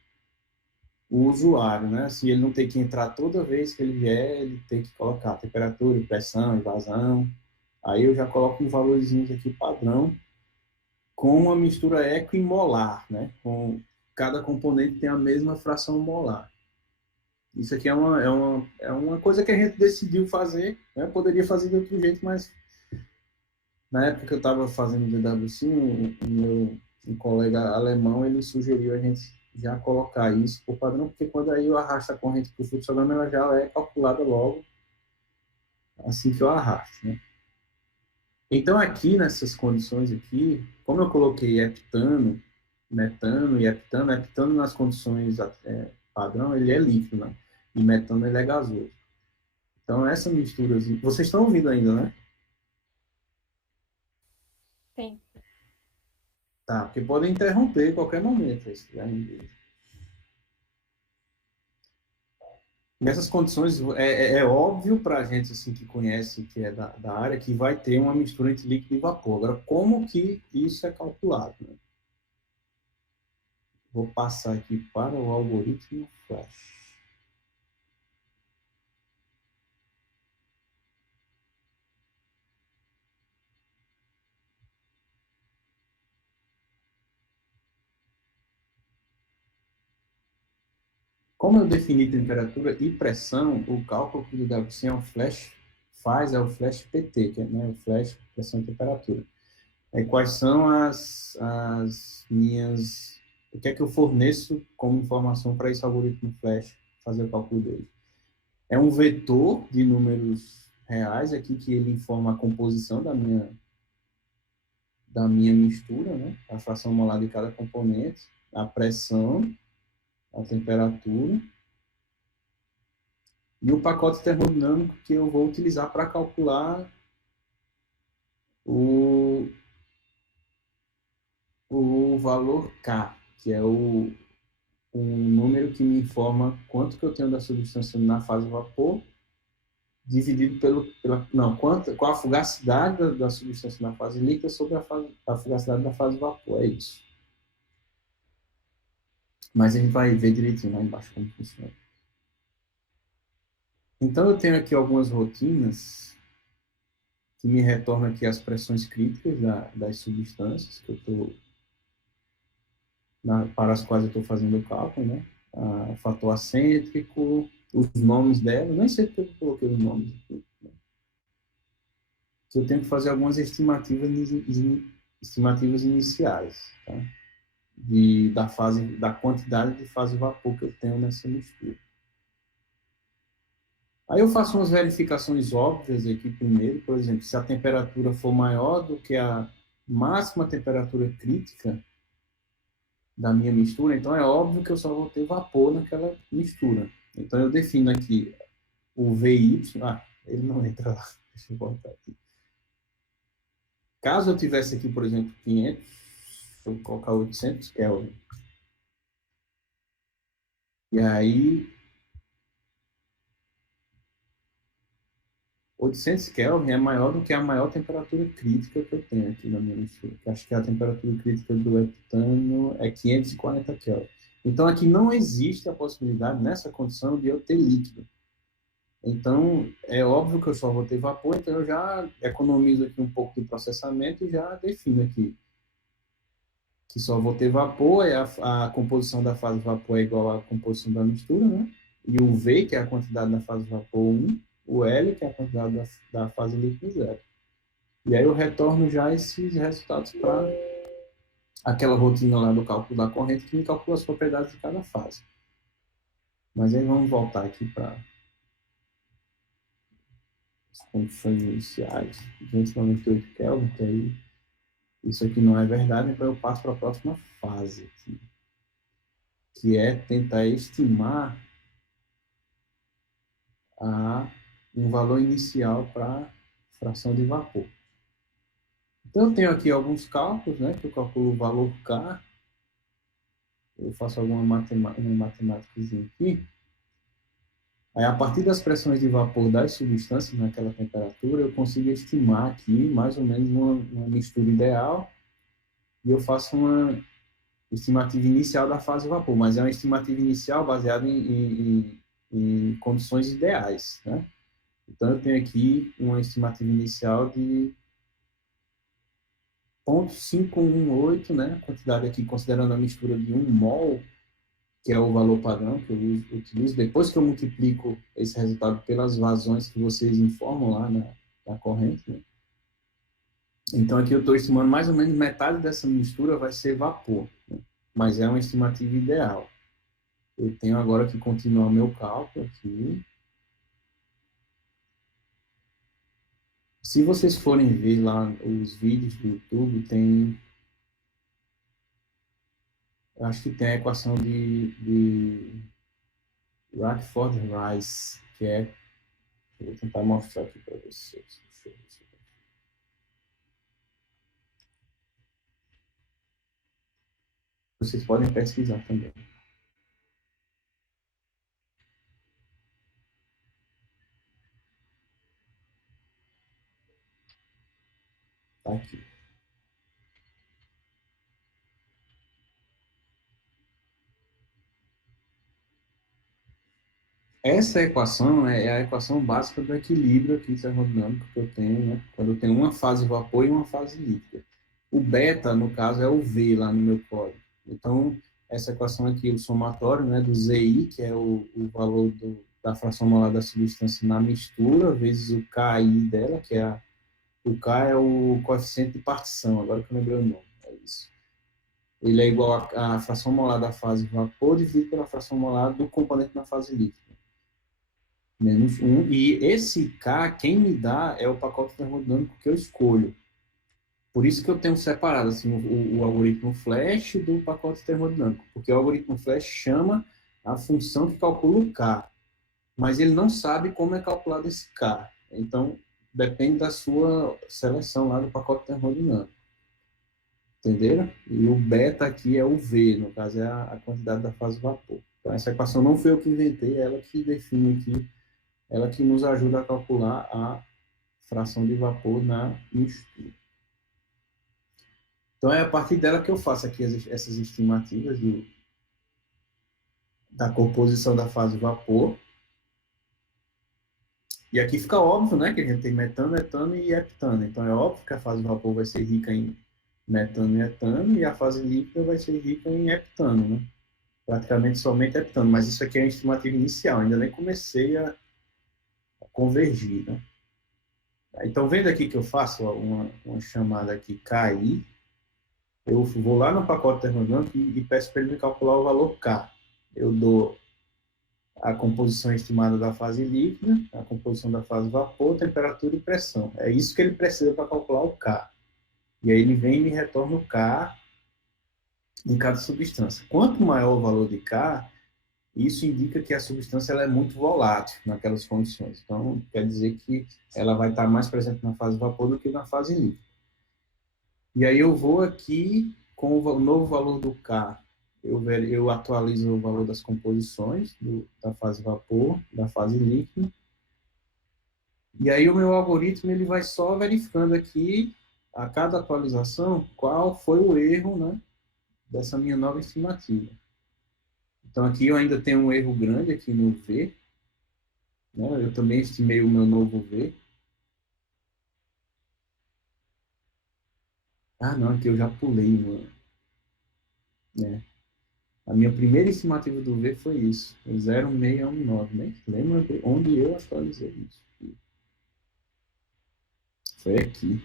o usuário, né? Se ele não tem que entrar toda vez que ele vier, ele tem que colocar temperatura, pressão e vazão. Aí eu já coloco uns valorzinhos aqui padrão com uma mistura equi e molar, né? Com cada componente tem a mesma fração molar. Isso aqui é uma coisa que a gente decidiu fazer, né? Poderia fazer de outro jeito, mas na época que eu estava fazendo o DWC, um colega alemão, ele sugeriu a gente já colocar isso por padrão, porque quando aí eu arrasto a corrente para o fluxograma, ela já é calculada logo assim que eu arrasto, né? Então, aqui nessas condições aqui, como eu coloquei heptano, metano e heptano, heptano nas condições padrão, ele é líquido, né? E metano, ele é gasoso. Então, essa mistura... Vocês estão ouvindo ainda, né? Sim. Tá, porque podem interromper em qualquer momento. Nessas condições, é óbvio para a gente assim, que conhece, que é da área, que vai ter uma mistura entre líquido e vapor. Agora, como que isso é calculado? Né? Vou passar aqui para o algoritmo Flash. Como eu defini temperatura e pressão, o cálculo que o DWC é um Flash faz é o Flash PT, que é né, o Flash pressão e temperatura. Aí, quais são as minhas... O que é que eu forneço como informação para esse algoritmo Flash fazer o cálculo dele? É um vetor de números reais aqui que ele informa a composição da minha mistura, né? A fração molar de cada componente, a pressão, a temperatura e o pacote termodinâmico que eu vou utilizar para calcular o valor K, que é um número que me informa quanto que eu tenho da substância na fase vapor, dividido qual a fugacidade da substância na fase líquida sobre a fugacidade da fase vapor, é isso. Mas a gente vai ver direitinho lá embaixo como funciona. Então eu tenho aqui algumas rotinas que me retornam aqui as pressões críticas das substâncias que eu estou para as quais eu estou fazendo o cálculo, né? O fator acêntrico, os nomes dela, nem sei porque eu coloquei os nomes aqui, que eu tenho que fazer algumas estimativas iniciais, tá? Da quantidade de fase vapor que eu tenho nessa mistura. Aí eu faço umas verificações óbvias aqui primeiro, por exemplo, se a temperatura for maior do que a máxima temperatura crítica da minha mistura, então é óbvio que eu só vou ter vapor naquela mistura. Então eu defino aqui o VY, ele não entra lá, deixa eu voltar aqui. Caso eu tivesse aqui, por exemplo, 500, eu vou colocar 800 Kelvin. E aí 800 Kelvin é maior do que a maior temperatura crítica que eu tenho aqui na minha mistura. Acho que a temperatura crítica do heptano é 540 Kelvin. Então, aqui não existe a possibilidade, nessa condição, de eu ter líquido. Então, é óbvio que eu só vou ter vapor, então eu já economizo aqui um pouco de processamento e já defino aqui que só vou ter vapor, a composição da fase vapor é igual à composição da mistura, né? E o V, que é a quantidade da fase vapor 1, o L, que é a quantidade da fase líquida 0. E aí eu retorno já esses resultados para aquela rotina lá do cálculo da corrente, que me calcula as propriedades de cada fase. Mas aí vamos voltar aqui para as condições iniciais. 298 Kelvin, que aí isso aqui não é verdade, então eu passo para a próxima fase aqui, que é tentar estimar um valor inicial para fração de vapor. Então, eu tenho aqui alguns cálculos, né, que eu calculo o valor K, eu faço alguma matemática aqui. Aí, a partir das pressões de vapor das substâncias naquela temperatura, eu consigo estimar aqui mais ou menos uma mistura ideal, e eu faço uma estimativa inicial da fase de vapor, mas é uma estimativa inicial baseada em condições ideais, né? Então, eu tenho aqui uma estimativa inicial de 0,518, né? A quantidade aqui, considerando a mistura de 1 mol, que é o valor padrão que eu utilizo. Depois que eu multiplico esse resultado pelas vazões que vocês informam lá na corrente, né? Então, aqui eu estou estimando mais ou menos metade dessa mistura vai ser vapor, né? Mas é uma estimativa ideal. Eu tenho agora que continuar o meu cálculo aqui. Se vocês forem ver lá os vídeos do YouTube, eu acho que tem a equação de Rutherford-Rice, que é, eu vou tentar mostrar aqui para vocês. Deixa eu ver se vocês podem pesquisar também. Tá aqui. Essa equação é a equação básica do equilíbrio aqui termodinâmico que eu tenho, né? Quando eu tenho uma fase vapor e uma fase líquida. O beta, no caso, é o V lá no meu código. Então, essa equação aqui, o somatório, né, do ZI, que é o valor da fração molar da substância na mistura, vezes o KI dela, o K é o coeficiente de partição, agora que eu lembrei o nome, é isso. Ele é igual à fração molar da fase vapor dividido pela fração molar do componente na fase líquida. Menos 1. E esse K, quem me dá é o pacote termodinâmico que eu escolho. Por isso que eu tenho separado assim, o algoritmo Flash do pacote termodinâmico. Porque o algoritmo Flash chama a função que calcula o K. Mas ele não sabe como é calculado esse K. Então, depende da sua seleção lá do pacote termodinâmico. Entenderam? E o beta aqui é o V, no caso é a quantidade da fase vapor. Então, essa equação não foi eu que inventei, é ela que define aqui, ela que nos ajuda a calcular a fração de vapor na mistura. Então, é a partir dela que eu faço aqui essas estimativas da composição da fase vapor. E aqui fica óbvio, né, que a gente tem metano, etano e heptano. Então, é óbvio que a fase vapor vai ser rica em metano e etano, e a fase líquida vai ser rica em heptano, né? praticamente somente heptano, mas isso aqui é a estimativa inicial, ainda nem comecei a convergir, né? Então, vendo aqui que eu faço uma chamada aqui KI, eu vou lá no pacote termodinâmico e peço para ele me calcular o valor K. Eu dou a composição estimada da fase líquida, a composição da fase vapor, temperatura e pressão. É isso que ele precisa para calcular o K. E aí ele vem e me retorna o K de cada substância. Quanto maior o valor de K, isso indica que a substância ela é muito volátil naquelas condições. Então, quer dizer que ela vai estar mais presente na fase vapor do que na fase líquida. E aí eu vou aqui com o novo valor do K, eu atualizo o valor das composições da fase vapor, da fase líquida. E aí o meu algoritmo ele vai só verificando aqui, a cada atualização, qual foi o erro, né, dessa minha nova estimativa. Então aqui eu ainda tenho um erro grande aqui no V, né, eu também estimei o meu novo V. Ah, não, aqui eu já pulei uma, né? A minha primeira estimativa do V foi isso, 0,619, né? Lembra onde eu atualizei isso? Foi aqui.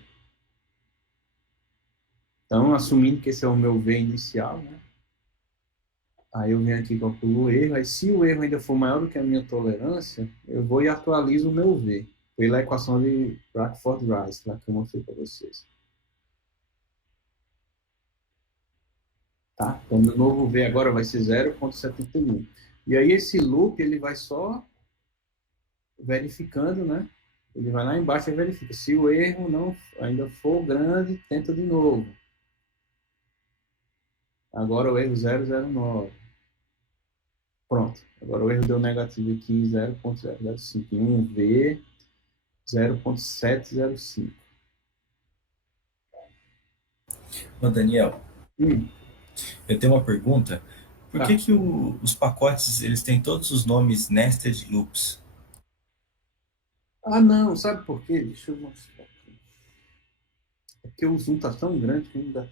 Então, assumindo que esse é o meu V inicial, né? Aí eu venho aqui e calculo o erro. Aí, se o erro ainda for maior do que a minha tolerância, eu vou e atualizo o meu V, pela equação de Rutherford-Rice, lá que eu mostrei para vocês. Tá? Então, meu novo V agora vai ser 0,71. E aí, esse loop, ele vai só verificando, né? Ele vai lá embaixo e verifica. Se o erro não ainda for grande, tenta de novo. Agora o erro 009. Pronto. Agora o erro deu negativo aqui em 0,005. Em 1V, 0,705. Ô, Daniel, Hum, eu tenho uma pergunta. Por que tá. que os pacotes eles têm todos os nomes nested loops? Ah, não. Sabe por quê? Deixa eu mostrar aqui. É porque o zoom tá tão grande que ainda...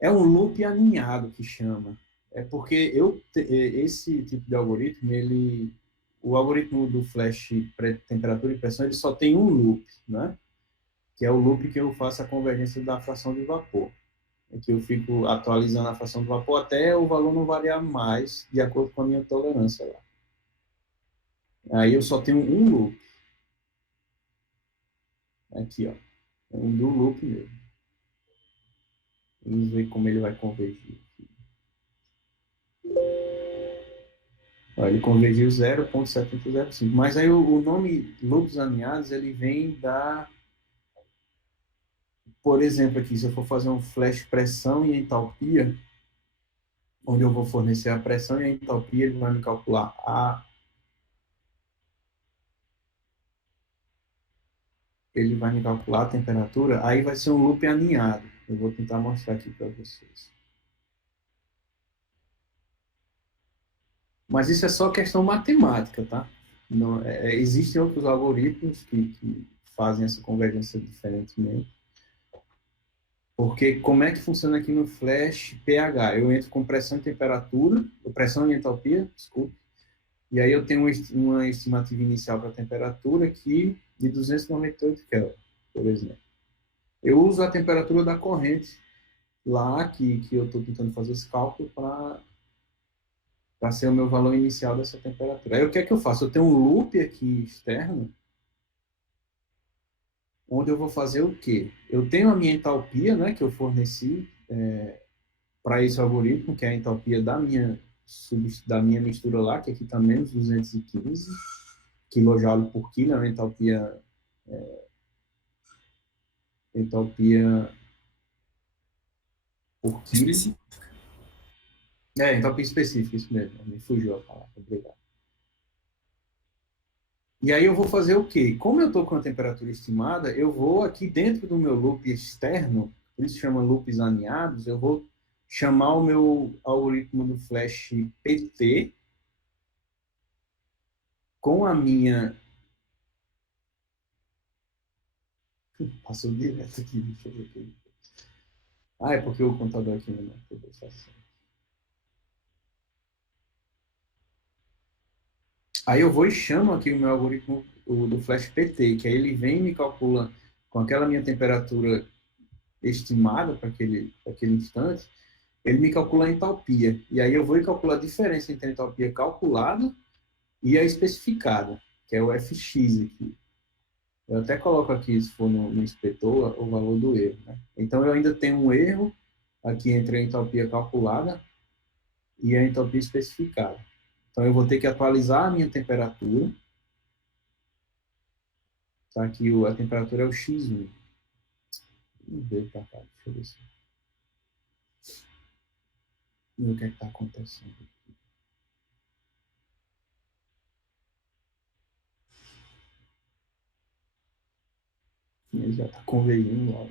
É um loop alinhado que chama. É porque esse tipo de algoritmo, o algoritmo do flash temperatura e pressão, ele só tem um loop, né? Que é o loop que eu faço a convergência da fração de vapor. É que eu fico atualizando a fração de vapor até o valor não variar mais de acordo com a minha tolerância lá. Aí eu só tenho um loop. Aqui, ó. É um do loop mesmo. Vamos ver como ele vai convergir. Ó, ele convergiu 0,705. Mas aí o nome loops alinhados, ele vem da... Por exemplo, aqui, se eu for fazer um flash pressão e entalpia, onde eu vou fornecer a pressão e a entalpia, ele vai me calcular a temperatura, aí vai ser um loop alinhado. Eu vou tentar mostrar aqui para vocês. Mas isso é só questão matemática, tá? Não, existem outros algoritmos que fazem essa convergência diferentemente. Porque como é que funciona aqui no Flash pH? Eu entro com pressão e temperatura, pressão e entalpia, desculpe, e aí eu tenho uma estimativa inicial para a temperatura aqui de 298 Kelvin, por exemplo. Eu uso a temperatura da corrente lá, que eu estou tentando fazer esse cálculo para ser o meu valor inicial dessa temperatura. Aí o que é que eu faço? Eu tenho um loop aqui externo, onde eu vou fazer o quê? Eu tenho a minha entalpia, né, que eu forneci para esse algoritmo, que é a entalpia da minha mistura lá, que aqui está menos 215 kJ por quilo, é uma entalpia por quilo. Específico. Entalpia específica, isso mesmo, me fugiu a palavra, obrigado. E aí eu vou fazer o quê? Como eu estou com a temperatura estimada, eu vou aqui dentro do meu loop externo, por isso chama loops alinhados, eu vou chamar o meu algoritmo do Flash PT com a minha... Passou direto aqui, deixa eu ver aqui. Ah, é porque o computador aqui não é. Aí eu vou e chamo aqui o meu algoritmo do Flash PT, que aí ele vem e me calcula com aquela minha temperatura estimada para aquele instante, ele me calcula a entalpia. E aí eu vou e calculo a diferença entre a entalpia calculada e a especificada, que é o Fx aqui. Eu até coloco aqui, se for no inspetor, o valor do erro. Né? Então eu ainda tenho um erro aqui entre a entalpia calculada e a entalpia especificada. Então eu vou ter que atualizar a minha temperatura. Tá? Aqui a temperatura é o X1. Vamos ver para cá, deixa eu ver se o que é que está acontecendo. Ele já está convergindo logo.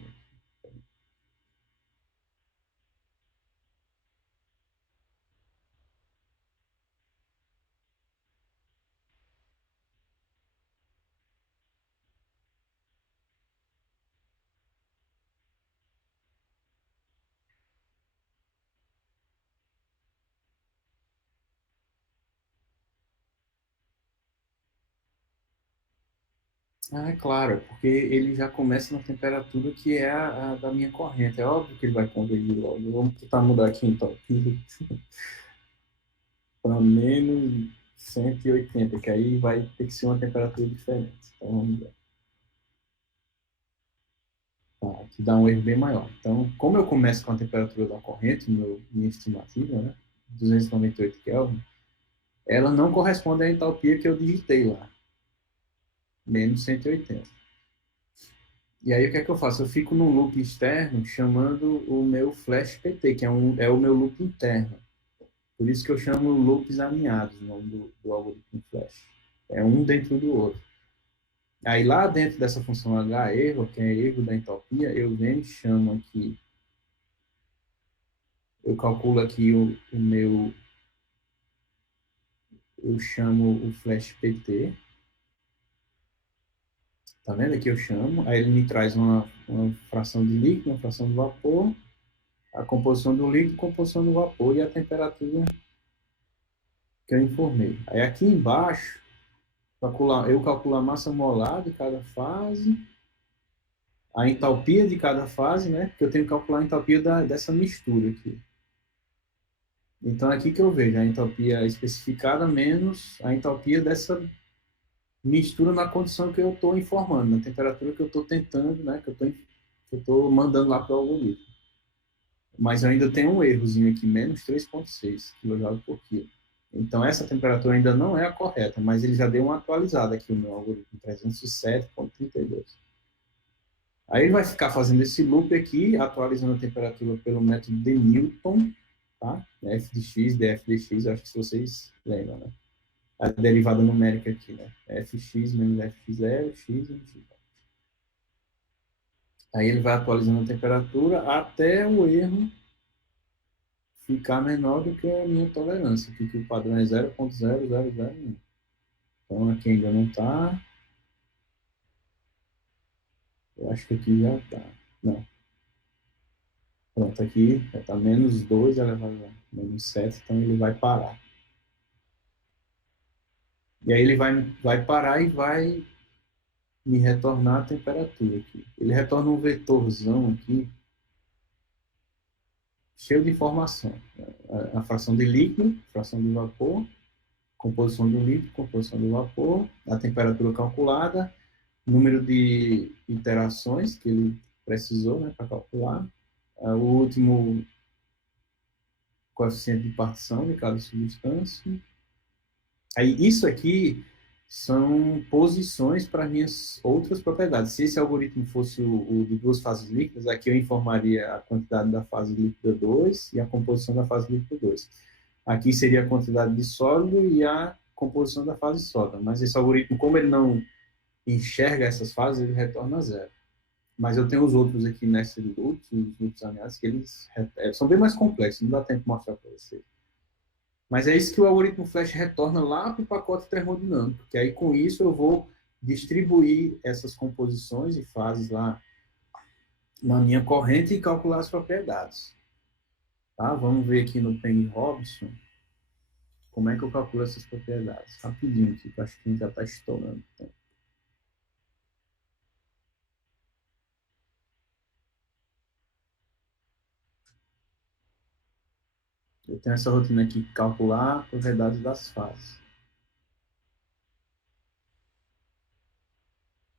Ah, é claro, porque ele já começa na temperatura que é a da minha corrente. É óbvio que ele vai convergir logo. Vamos tentar mudar aqui então, para menos 180, que aí vai ter que ser uma temperatura diferente. Então vamos ver. Tá, aqui dá um erro bem maior. Então, como eu começo com a temperatura da corrente, minha estimativa, né, 298 Kelvin, ela não corresponde à entalpia que eu digitei lá, menos 180. E aí o que é que eu faço? Eu fico num loop externo chamando o meu flash PT, que é o meu loop interno. Por isso que eu chamo loops alinhados, o nome do algoritmo flash. É um dentro do outro. Aí lá dentro dessa função H erro, que é erro da entalpia, eu venho e chamo aqui, eu calculo aqui o meu, eu chamo o flash PT, tá vendo? Aqui eu chamo, aí ele me traz uma fração de líquido, uma fração de vapor, a composição do líquido, a composição do vapor e a temperatura que eu informei. Aí aqui embaixo, eu calculo a massa molar de cada fase, a entalpia de cada fase, né? Porque eu tenho que calcular a entalpia dessa mistura aqui. Então, é aqui que eu vejo a entalpia especificada menos a entalpia dessa mistura na condição que eu estou informando, na temperatura que eu estou tentando, né? Que eu estou mandando lá para o algoritmo. Mas eu ainda tenho um errozinho aqui, menos 3,6 kJ por quilo. Então, essa temperatura ainda não é a correta, mas ele já deu uma atualizada aqui no meu algoritmo, 307,32. Aí ele vai ficar fazendo esse loop aqui, atualizando a temperatura pelo método de Newton, tá? F de x, df de x, acho que vocês lembram, né? A derivada numérica aqui, né? Fx menos fx0, x menos x. Aí ele vai atualizando a temperatura até o erro ficar menor do que a minha tolerância, porque o padrão é 0,0001. Então aqui ainda não está. Eu acho que aqui já está. Não. Pronto, aqui já está menos 2 elevado a menos 7, então ele vai parar. E aí ele vai parar e vai me retornar a temperatura aqui. Ele retorna um vetorzão aqui, cheio de informação. A fração de líquido, fração de vapor, composição do líquido, composição do vapor, a temperatura calculada, número de iterações que ele precisou, né, para calcular, o último coeficiente de partição de cada substância. Aí isso aqui são posições para minhas outras propriedades. Se esse algoritmo fosse o de duas fases líquidas, aqui eu informaria a quantidade da fase líquida 2 e a composição da fase líquida 2. Aqui seria a quantidade de sólido e a composição da fase sólida. Mas esse algoritmo, como ele não enxerga essas fases, ele retorna a zero. Mas eu tenho os outros aqui nesse loop, os loops alinhados, que eles são bem mais complexos, não dá tempo de mostrar para vocês. Mas é isso que o algoritmo Flash retorna lá para o pacote termodinâmico, que aí com isso eu vou distribuir essas composições e fases lá na minha corrente e calcular as propriedades. Tá? Vamos ver aqui no Penny Robinson. como é que eu calculo essas propriedades? Rapidinho aqui, que eu acho que a gente já está estourando o tempo. Eu tenho essa rotina aqui, calcular propriedades das fases.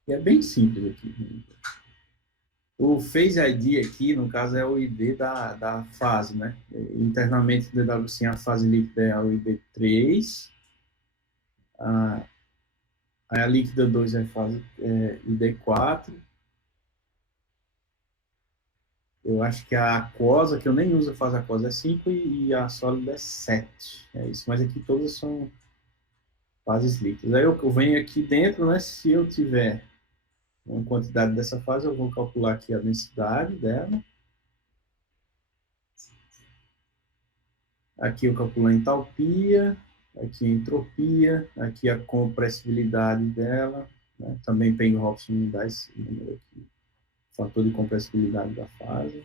E é bem simples aqui. O Phase ID aqui, no caso, é o ID da fase, né? Internamente, o DWC, a fase líquida é o ID3, a líquida 2 é a fase ID4. Eu acho que a aquosa, que eu nem uso a fase aquosa, é 5 e a sólida é 7. É isso, mas aqui todas são fases líquidas. Aí eu venho aqui dentro, né? Se eu tiver uma quantidade dessa fase, eu vou calcular aqui a densidade dela. Aqui eu calculo a entalpia, aqui a entropia, aqui a compressibilidade dela, né? Também Payne Hobson me dá esse número aqui, fator de compressibilidade da fase.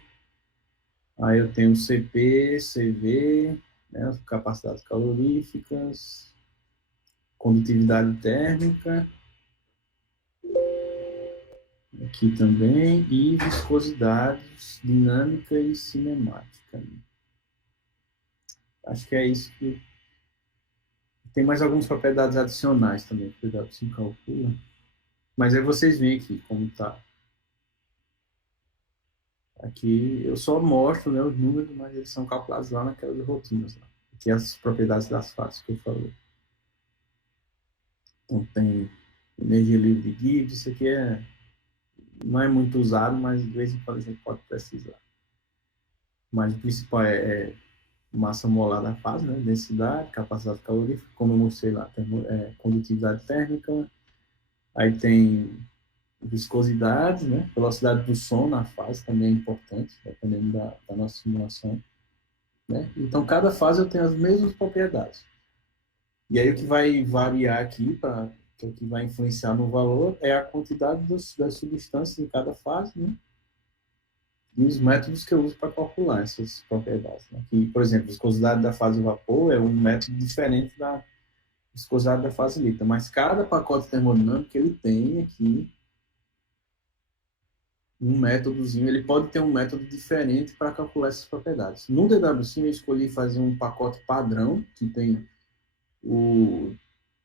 Aí eu tenho CP, CV, né? Capacidades caloríficas, condutividade térmica, aqui também, e viscosidades dinâmica e cinemática. Acho que é isso que... Tem mais algumas propriedades adicionais também, que o se calcula. Mas aí vocês veem aqui como está. Aqui eu só mostro, né, os números, mas eles são calculados lá naquelas rotinas. Lá. Aqui as propriedades das fases que eu falei. Então tem energia livre de Gibbs, isso aqui não é muito usado, mas de vez em quando a gente pode precisar. Mas o principal é massa molar da fase, né, densidade, capacidade calorífica, como eu mostrei lá, condutividade térmica, aí tem viscosidade, né, velocidade do som na fase também é importante, dependendo da nossa simulação. Né? Então, cada fase eu tenho as mesmas propriedades. E aí o que vai variar aqui, que é o que vai influenciar no valor, é a quantidade das substâncias em cada fase, né? E os métodos que eu uso para calcular essas propriedades. Né? Que, por exemplo, a viscosidade da fase vapor é um método diferente da viscosidade da fase líquida, mas cada pacote termodinâmico ele tem aqui um métodozinho, ele pode ter um método diferente para calcular essas propriedades. No DWC eu escolhi fazer um pacote padrão, que tem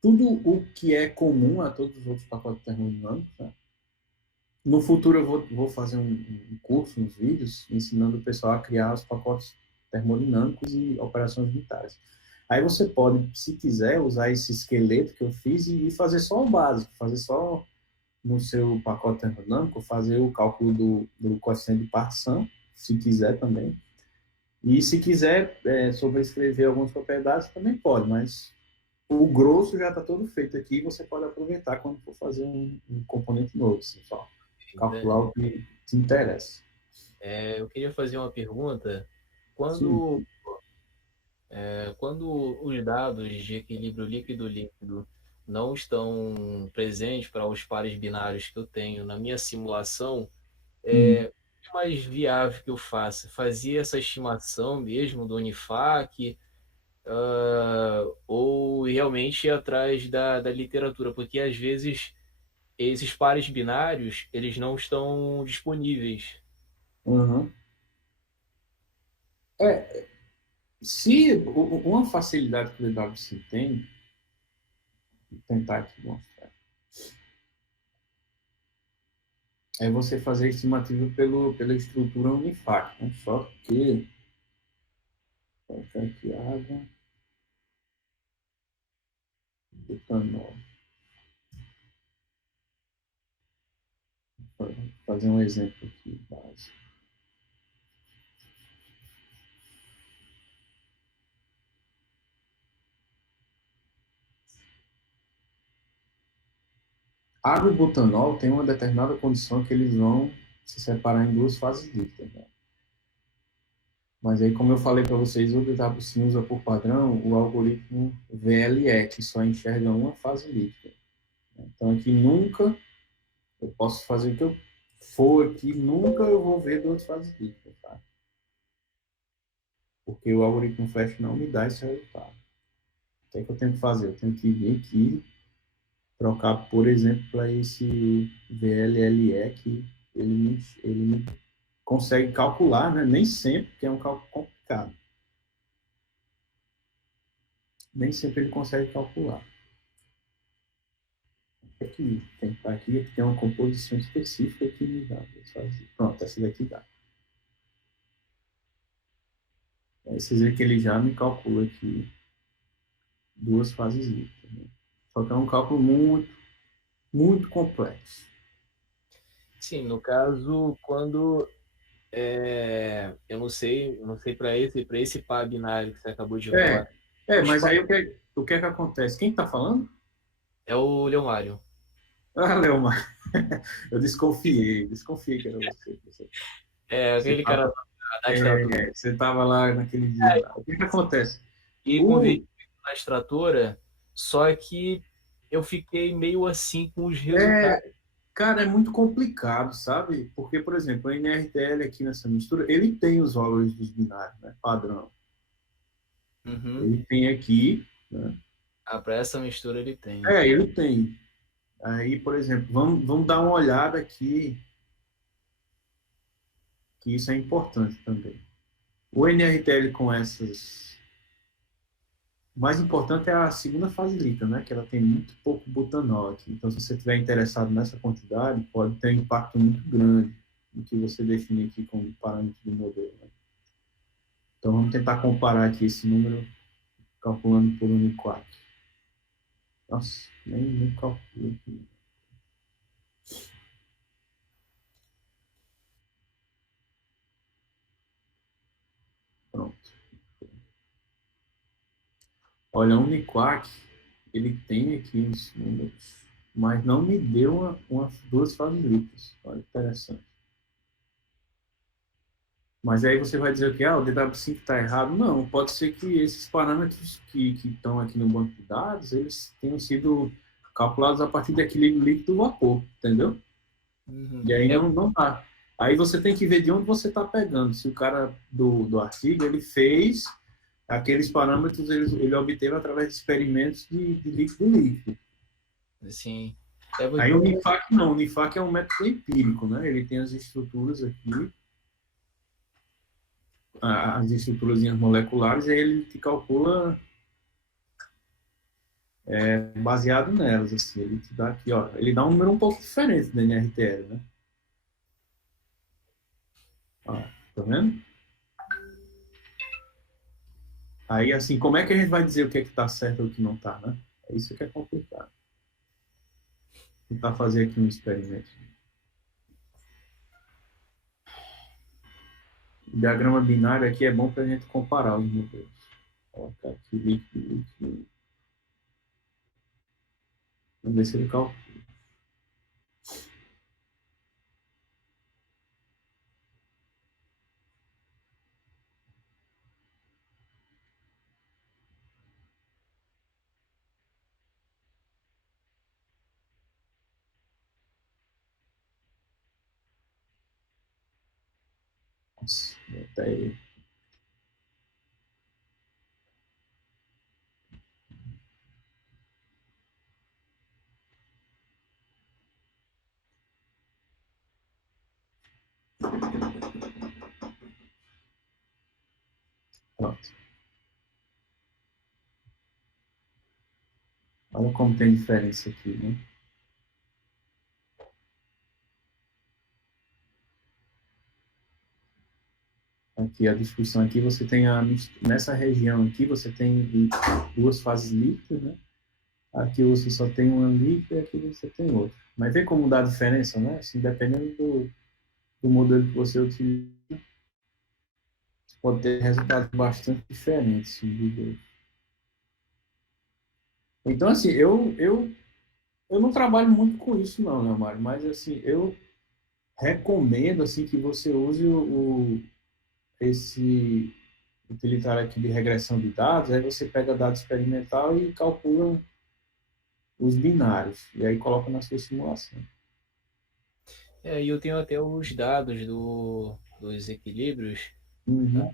tudo o que é comum a todos os outros pacotes termodinâmicos. Tá? No futuro eu vou fazer um curso, uns vídeos, ensinando o pessoal a criar os pacotes termodinâmicos e operações unitárias. Aí você pode, se quiser, usar esse esqueleto que eu fiz e fazer só o básico, fazer só no seu pacote termodinâmico, fazer o cálculo do coeficiente de partição, se quiser também. E se quiser sobrescrever algumas propriedades, também pode, mas o grosso já está todo feito aqui, você pode aproveitar quando for fazer um componente novo, assim, só calcular o que te interessa. Eu queria fazer uma pergunta. Sim. Quando os dados de equilíbrio líquido-líquido não estão presentes para os pares binários que eu tenho na minha simulação, Hum. o mais viável que eu faça? Fazer essa estimação mesmo do Unifac, ou realmente ir atrás da literatura? Porque às vezes esses pares binários eles não estão disponíveis. Uhum. Se uma facilidade que o DWC tem, vou tentar aqui mostrar, é você fazer a estimativa pela estrutura Unifac, né? Só que colocar aqui água, etanol. Vou fazer um exemplo aqui básico. Água e butanol tem uma determinada condição que eles vão se separar em duas fases líquidas. Né? Mas aí, como eu falei para vocês, o DWC usa por padrão o algoritmo VLE, que só enxerga uma fase líquida. Então, aqui nunca eu posso fazer o que eu for aqui, nunca eu vou ver duas fases líquidas, tá? Porque o algoritmo Flash não me dá esse resultado. que é que eu tenho que fazer? Eu tenho que vir aqui, trocar, por exemplo, para esse VLLE que ele me consegue calcular, né? Nem sempre, porque é um cálculo complicado. Nem sempre ele consegue calcular. Aqui, tem que aqui tem uma composição específica que me dá. Pronto, essa daqui dá. Aí vocês veem que ele já me calcula aqui duas fases líquidas. Né? Só que é um cálculo muito, muito complexo. Sim, no caso, quando eu não sei para esse par binário que você acabou de falar. Mas aí o que é que acontece? Quem está falando? É o Leomário. Ah, Leomar. Eu desconfiei que era você. Aquele cara da extratora. Você estava lá naquele dia. O que acontece? E conversei na extratora, só que eu fiquei meio assim com os resultados. Cara, é muito complicado, sabe? Porque, por exemplo, o NRTL aqui nessa mistura, ele tem os valores dos binários, né? Padrão. Uhum. Ele tem aqui, né? Para essa mistura ele tem. Ele tem. Aí, por exemplo, vamos dar uma olhada aqui, que isso é importante também. O NRTL com essas... O mais importante é a segunda fase líquida, né? Que ela tem muito pouco butanol aqui. Então, se você estiver interessado nessa quantidade, pode ter um impacto muito grande no que você define aqui como parâmetro do modelo. Né? Então, vamos tentar comparar aqui esse número calculando por Uniquark. Nossa, nem calculo aqui. Pronto. Olha, o Uniquark, ele tem aqui uns números, mas não me deu duas fases líquidas. Olha, interessante. Mas aí você vai dizer que o DW5 está errado. Não, pode ser que esses parâmetros que estão aqui no banco de dados, eles tenham sido calculados a partir de equilíbrio líquido-vapor, entendeu? Uhum. E aí não dá. Aí você tem que ver de onde você está pegando. Se o cara do artigo, ele fez aqueles parâmetros, ele obteve através de experimentos de líquido-líquido. Sim. Aí o NIFAC não. O NIFAC é um método empírico, né? Ele tem as estruturas aqui, as estruturas moleculares, e aí ele te calcula baseado nelas, assim, ele te dá aqui, ó, ele dá um número um pouco diferente do NRTL, né? Ó, tá vendo? Aí, assim, como é que a gente vai dizer o que é que tá certo ou o que não tá, né? É isso que é complicado. Vou tentar fazer aqui um experimento. O diagrama binário aqui é bom para a gente comparar os modelos. Colocar aqui líquido. Vamos ver se ele calcula. Nossa, até ele. Pronto. Olha como tem diferença aqui, né? Aqui a discussão aqui você tem nessa região aqui você tem duas fases líquidas, né? Aqui você só tem uma líquida e aqui você tem outra. Mas vê como dá a diferença, né? Assim, dependendo do modelo que você utiliza, pode ter resultados bastante diferentes. Então, assim, eu não trabalho muito com isso não, né, Mário? Mas, assim, eu recomendo, assim, que você use esse utilitário aqui de regressão de dados, aí você pega dado experimental e calcula os binários, e aí coloca na sua simulação. E eu tenho até os dados dos equilíbrios. Uhum.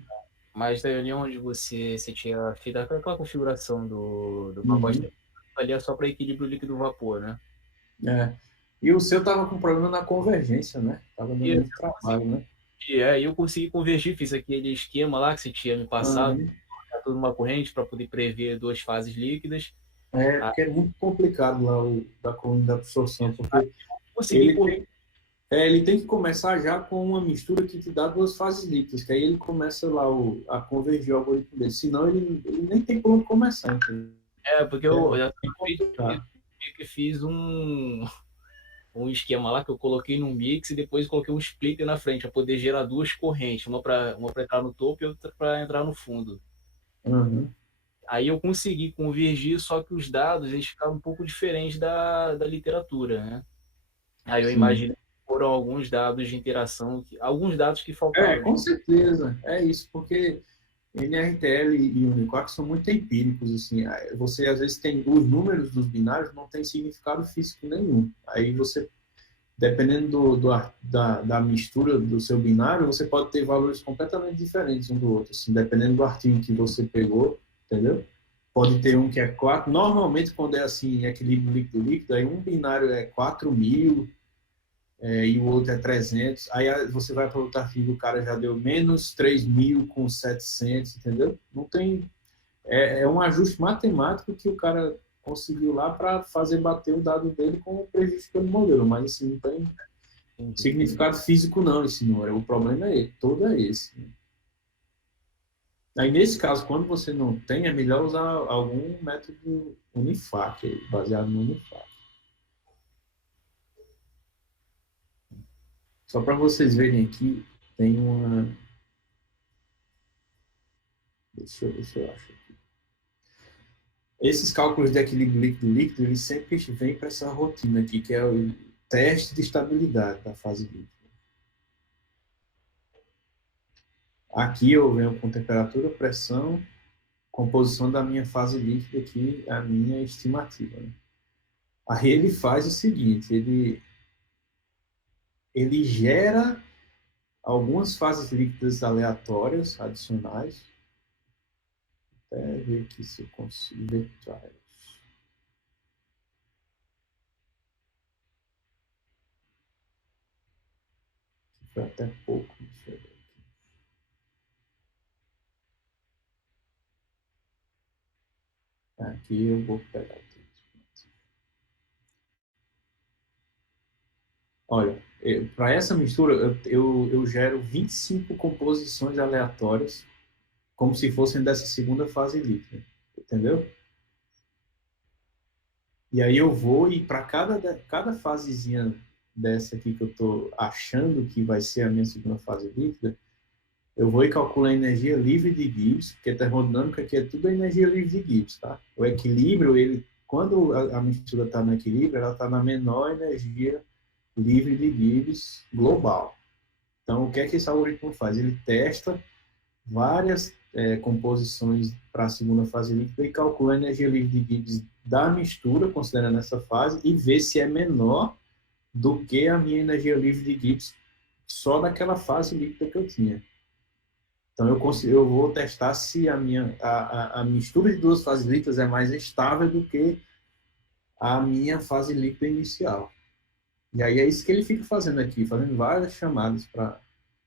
Mas daí onde você tinha feito aquela configuração do pacote, Uhum. ali é só para equilíbrio líquido-vapor, né? É. E o seu tava com problema na convergência, né? Tava dando E muito trabalho, né? eu consegui convergir, fiz aquele esquema lá que você tinha me passado, Uhum. colocar tudo numa corrente para poder prever duas fases líquidas. É, Aí porque é muito complicado lá o da coluna da absorção, porque consegui ele por. tem, ele tem que começar já com uma mistura que te dá duas fases líquidas, que aí ele começa lá a convergir o algoritmo dele. Senão ele nem tem por onde começar, entendeu? Porque É eu bem meio complicado. que fiz um esquema lá que eu coloquei num mix e depois coloquei um splitter na frente para poder gerar duas correntes, uma para entrar no topo e outra para entrar no fundo. Uhum. Aí eu consegui convergir, só que os dados eles ficaram um pouco diferentes da literatura, né? Aí eu Sim. imagino que foram alguns dados de interação, alguns dados que É, faltaram, né? com certeza. É isso, porque NRTL e Uniquark são muito empíricos, assim. Você, às vezes, tem os números dos binários não tem significado físico nenhum. Aí você, dependendo da mistura do seu binário, você pode ter valores completamente diferentes um do outro, assim, dependendo do artigo que você pegou, entendeu? Pode ter um que é 4. Normalmente, quando é assim, equilíbrio líquido-líquido, aí um binário é 4.000, e o outro é 300. Aí você vai para o outro artigo, o cara já deu menos 3.000 com 700, entendeu? Não tem. É um ajuste matemático que o cara conseguiu lá para fazer bater o dado dele com o previsto pelo modelo, mas assim, não tem significado físico não esse número. O problema todo é esse. Aí nesse caso, quando você não tem, é melhor usar algum método Unifac, baseado no Unifac. Só para vocês verem aqui, tem uma. Deixa eu ver se eu acho. Esses cálculos de equilíbrio líquido-líquido, eles sempre vêm para essa rotina aqui, que é o teste de estabilidade da fase líquida. Aqui eu venho com temperatura, pressão, composição da minha fase líquida aqui, a minha estimativa. Né? Aí ele faz o seguinte, ele gera algumas fases líquidas aleatórias, adicionais. Até ver aqui se eu consigo ver trials. Foi até pouco, deixa eu ver. Aqui eu vou pegar aqui. Olha, para essa mistura, eu gero 25 composições aleatórias, como se fossem dessa segunda fase líquida, entendeu? E aí eu vou e para cada fasezinha dessa aqui que eu estou achando que vai ser a minha segunda fase líquida, eu vou e calculo a energia livre de Gibbs, porque a termodinâmica aqui é tudo a energia livre de Gibbs, tá? O equilíbrio, quando a mistura está no equilíbrio, ela está na menor energia livre de Gibbs global. Então, o que é que esse algoritmo faz? Ele testa várias composições para a segunda fase líquida e calcula a energia livre de Gibbs da mistura, considerando essa fase, e vê se é menor do que a minha energia livre de Gibbs só daquela fase líquida que eu tinha. Então, eu vou testar se a mistura de duas fases líquidas é mais estável do que a minha fase líquida inicial. E aí é isso que ele fica fazendo aqui, fazendo várias chamadas para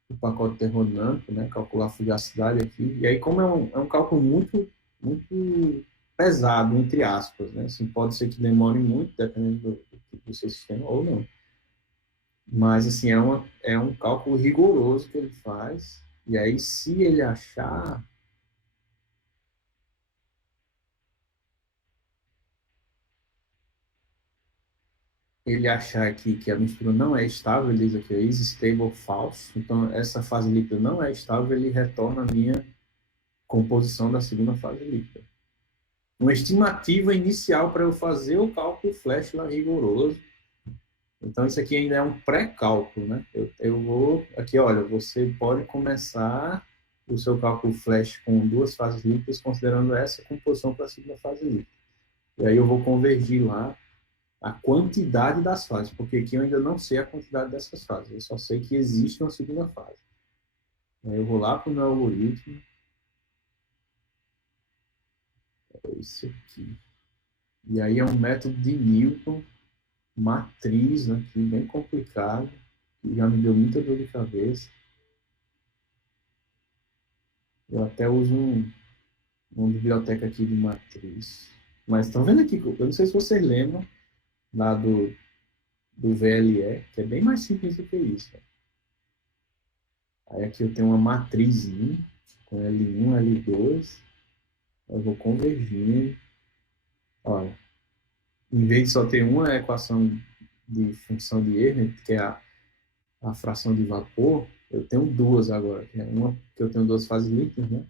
o pacote termodinâmico, né, calcular a fugacidade aqui. E aí, como é um cálculo muito pesado, entre aspas, né, assim, pode ser que demore muito, dependendo do seu sistema, ou não. Mas, assim, é um cálculo rigoroso que ele faz. E aí, se ele achar aqui que a mistura não é estável, ele diz aqui, is stable false, então essa fase líquida não é estável, ele retorna a minha composição da segunda fase líquida. Uma estimativa inicial para eu fazer o cálculo flash lá rigoroso. Então, isso aqui ainda é um pré-cálculo, né? Eu vou... Aqui, olha, você pode começar o seu cálculo flash com duas fases líquidas, considerando essa composição para a segunda fase líquida. E aí eu vou convergir lá a quantidade das fases, porque aqui eu ainda não sei a quantidade dessas fases, eu só sei que existe uma segunda fase. Aí eu vou lá para o meu algoritmo, É isso aqui. E aí é um método de Newton, matriz, né, que é bem complicado, que já me deu muita dor de cabeça. Eu até uso uma biblioteca aqui de matriz. Mas estão vendo aqui, eu não sei se vocês lembram lá do VLE, que é bem mais simples do que isso. Aí aqui eu tenho uma matrizinha com L1, L2, eu vou convergindo. Olha, em vez de só ter uma equação de função de Euler, que é a fração de vapor, eu tenho duas agora. Uma que eu tenho duas fases líquidas, né?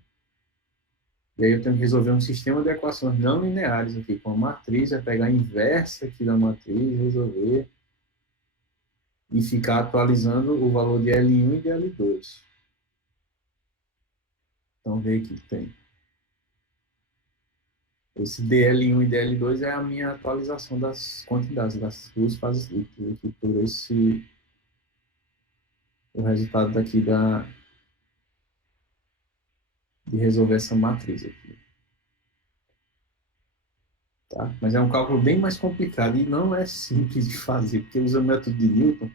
E aí eu tenho que resolver um sistema de equações não lineares aqui, com a matriz, é pegar a inversa aqui da matriz, resolver, e ficar atualizando o valor de L1 e de L2. Então, vê aqui que tem. Esse DL1 e DL2 é a minha atualização das quantidades, das duas fases líquidas, aqui, por esse, o resultado daqui de resolver essa matriz aqui. Tá? Mas é um cálculo bem mais complicado e não é simples de fazer, porque usa o método de Newton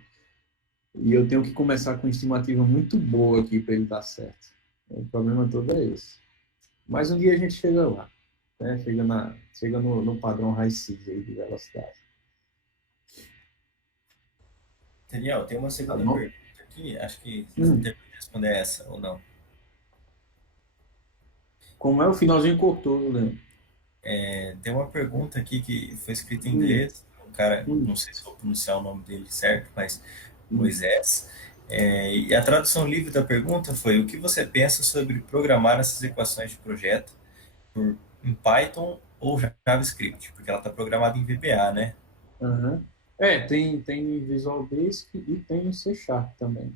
e eu tenho que começar com uma estimativa muito boa aqui para ele dar certo. O problema todo é esse. Mas um dia a gente chega lá, né? Chega no padrão raio-x aí de velocidade. Daniel, tem uma Tá segunda bom? pergunta aqui, acho que você deve responder essa ou não. Como é o finalzinho cortou, né? Tem uma pergunta aqui que foi escrita em inglês, o cara, Hum, não sei se vou pronunciar o nome dele certo, mas hum. Moisés. E a tradução livre da pergunta foi: o que você pensa sobre programar essas equações de projeto em Python ou JavaScript? Porque ela está programada em VBA, né? Aham. Tem Visual Basic e tem C Sharp também.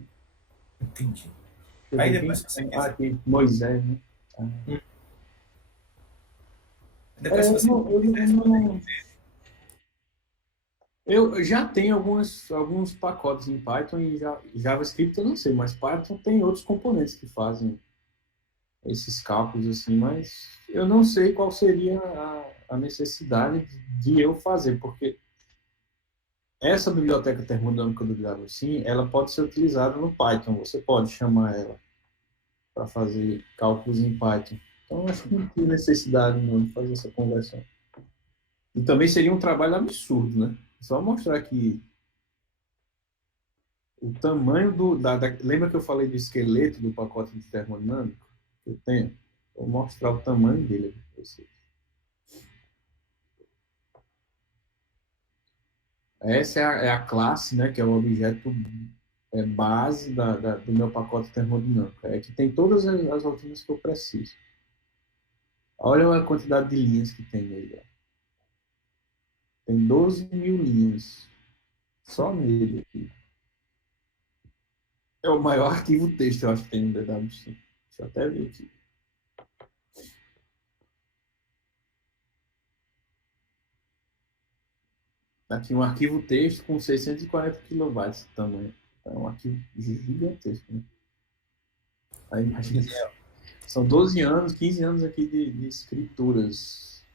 Entendi. Deixa eu Aí ver depois, quem. se você Ah, quiser, aqui, Moisés, né? Ah. depois, se você quiser responder. Eu já tenho alguns pacotes em Python e JavaScript eu não sei, mas Python tem outros componentes que fazem esses cálculos assim, mas eu não sei qual seria a necessidade de eu fazer, porque essa biblioteca termodinâmica do Java, ela pode ser utilizada no Python, você pode chamar ela para fazer cálculos em Python. Então, eu acho que não tem necessidade não de fazer essa conversão. E também seria um trabalho absurdo, né? Só mostrar aqui o tamanho lembra que eu falei do esqueleto do pacote de termodinâmico? Eu tenho. Vou mostrar o tamanho dele aqui para vocês. Essa é a classe, né, que é o objeto base do meu pacote termodinâmico. É que tem todas as rotinas que eu preciso. Olha a quantidade de linhas que tem nele. Ó. Tem 12 mil linhas. Só nele aqui. É o maior arquivo texto, eu acho que tem no DWC. Deixa eu até ver aqui. Aqui um arquivo texto com 640 kilobytes de tamanho. É um arquivo gigantesco. Né? Aí imagina, são 12 anos, 15 anos aqui de escrituras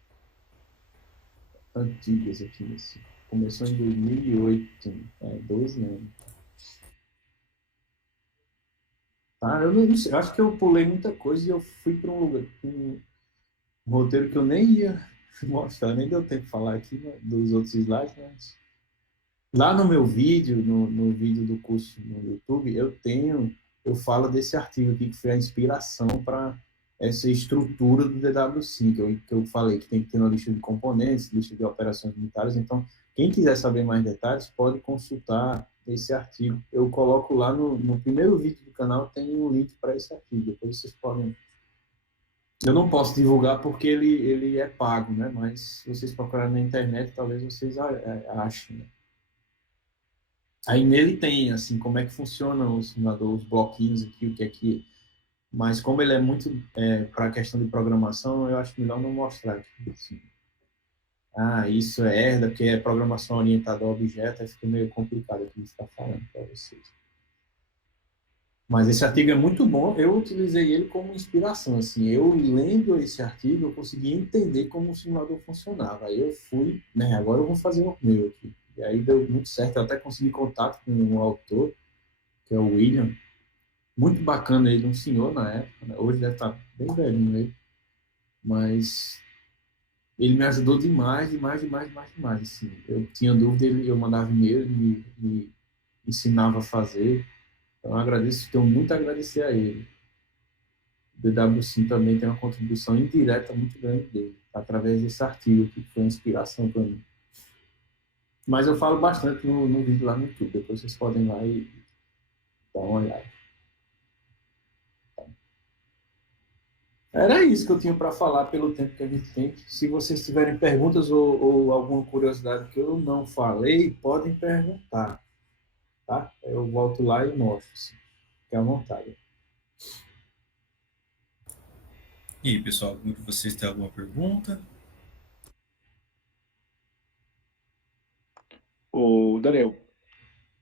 antigas aqui. Assim. Começou em 2008, 12 anos. Tá, eu não sei, eu acho que eu pulei muita coisa e eu fui para um lugar, um roteiro que eu nem ia mostrar, nem deu tempo de falar aqui né, dos outros slides, mas lá no meu vídeo, no vídeo do curso no YouTube, eu falo desse artigo aqui que foi a inspiração para essa estrutura do DW5, que eu falei que tem que ter uma lista de componentes, lista de operações militares. Então, quem quiser saber mais detalhes, pode consultar esse artigo. Eu coloco lá no primeiro vídeo do canal, tem um link para esse artigo. Depois vocês podem. Eu não posso divulgar porque ele é pago, né? Mas se vocês procurarem na internet, talvez vocês achem. Né? Aí nele tem, assim, como é que funciona o simulador, os bloquinhos aqui, o que é que... Mas como ele é muito para a questão de programação, eu acho melhor não mostrar aqui. Assim. Isso é herda, porque é programação orientada a objeto, aí fica meio complicado aqui de estar falando para vocês. Mas esse artigo é muito bom, eu utilizei ele como inspiração, assim, eu lendo esse artigo, eu consegui entender como o simulador funcionava, aí eu fui, né, agora eu vou fazer o meu aqui, e aí deu muito certo, eu até consegui contato com o autor, que é o William, muito bacana ele, um senhor na época, né? Hoje deve estar bem velhinho ele, mas ele me ajudou demais, demais, demais, demais, demais, assim, eu tinha dúvida, eu mandava e-mail, ele me ensinava a fazer, então eu agradeço, tenho muito a agradecer a ele. O DWC também tem uma contribuição indireta muito grande dele, através desse artigo que foi uma inspiração para mim. Mas eu falo bastante no vídeo lá no YouTube, depois vocês podem ir lá e dar uma olhada. Era isso que eu tinha para falar pelo tempo que a gente tem. Se vocês tiverem perguntas ou alguma curiosidade que eu não falei, podem perguntar, tá? Eu volto lá e mostro, assim. Fique à vontade. E aí, pessoal, algum de vocês tem alguma pergunta? O Daniel,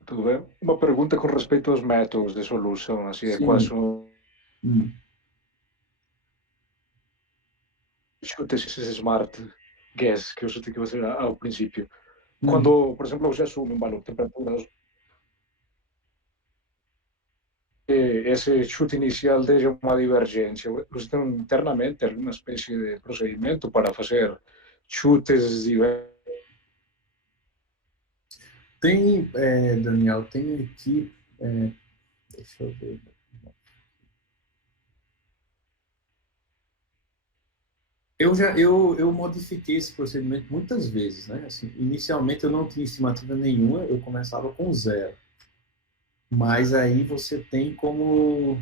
tudo bem? Uma pergunta com respeito aos métodos de solução, assim, quais Sim. são Hum. esses smart guess que eu tive que fazer ao princípio. Hum. Quando, por exemplo, você assume um valor de temperatura, esse chute inicial deixa uma divergência. Você tem internamente alguma espécie de procedimento para fazer chutes diversos? Tem, Daniel, tem aqui. Deixa eu ver. Eu modifiquei esse procedimento muitas vezes, né? Assim, inicialmente eu não tinha estimativa nenhuma, eu começava com zero. Mas aí você tem como.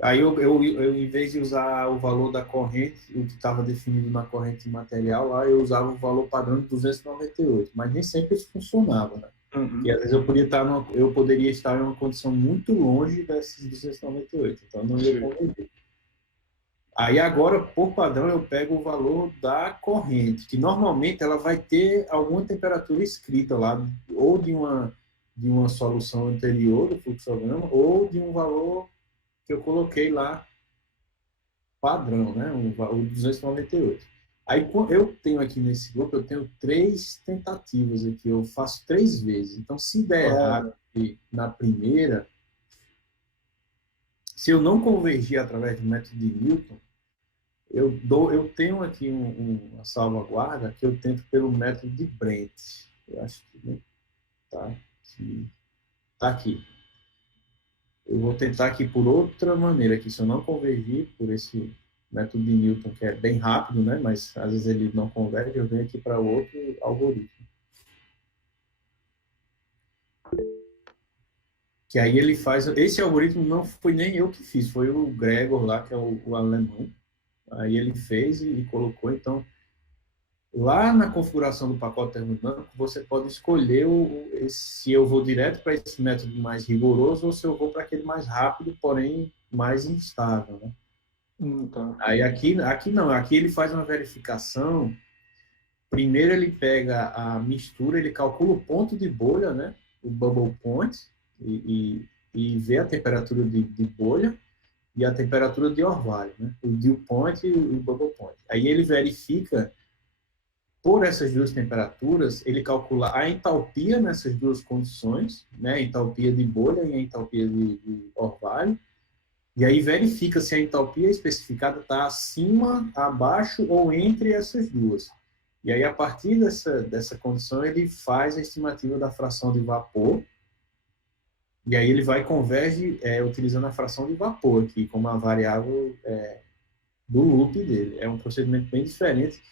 Aí em vez de usar o valor da corrente, o que estava definido na corrente material, lá eu usava o valor padrão de 298, mas nem sempre isso funcionava, né? Porque às vezes eu poderia estar em uma condição muito longe desses 298, então não ia Sim. converter. Aí agora, por padrão, eu pego o valor da corrente, que normalmente ela vai ter alguma temperatura escrita lá, ou de uma solução anterior do fluxograma, ou de um valor que eu coloquei lá padrão, né? O 298. Aí eu tenho aqui nesse grupo, eu tenho 3 tentativas aqui, eu faço 3 vezes. Então, se der errado na primeira, se eu não convergir através do método de Newton, eu tenho aqui uma salvaguarda que eu tento pelo método de Brent. Eu acho que tá aqui. Eu vou tentar aqui por outra maneira, aqui, se eu não convergir por esse método de Newton, que é bem rápido, né? Mas às vezes ele não converge, eu venho aqui para outro algoritmo. Que aí ele faz. Esse algoritmo não foi nem eu que fiz, foi o Gregor lá, que é o alemão. Aí ele fez e colocou. Então, lá na configuração do pacote termodinâmico, você pode escolher se eu vou direto para esse método mais rigoroso ou se eu vou para aquele mais rápido, porém mais instável, né? Tá. Aí aqui não, aqui ele faz uma verificação. Primeiro ele pega a mistura, ele calcula o ponto de bolha, né? O bubble point, e vê a temperatura de bolha e a temperatura de orvalho, né? O dew point e o bubble point. Aí ele verifica, por essas duas temperaturas, ele calcula a entalpia nessas duas condições, né? A entalpia de bolha e a entalpia de orvalho. E aí verifica se a entalpia especificada está acima, abaixo ou entre essas duas. E aí, a partir dessa condição, ele faz a estimativa da fração de vapor. E aí ele vai e converge utilizando a fração de vapor aqui como a variável do loop dele. É um procedimento bem diferente,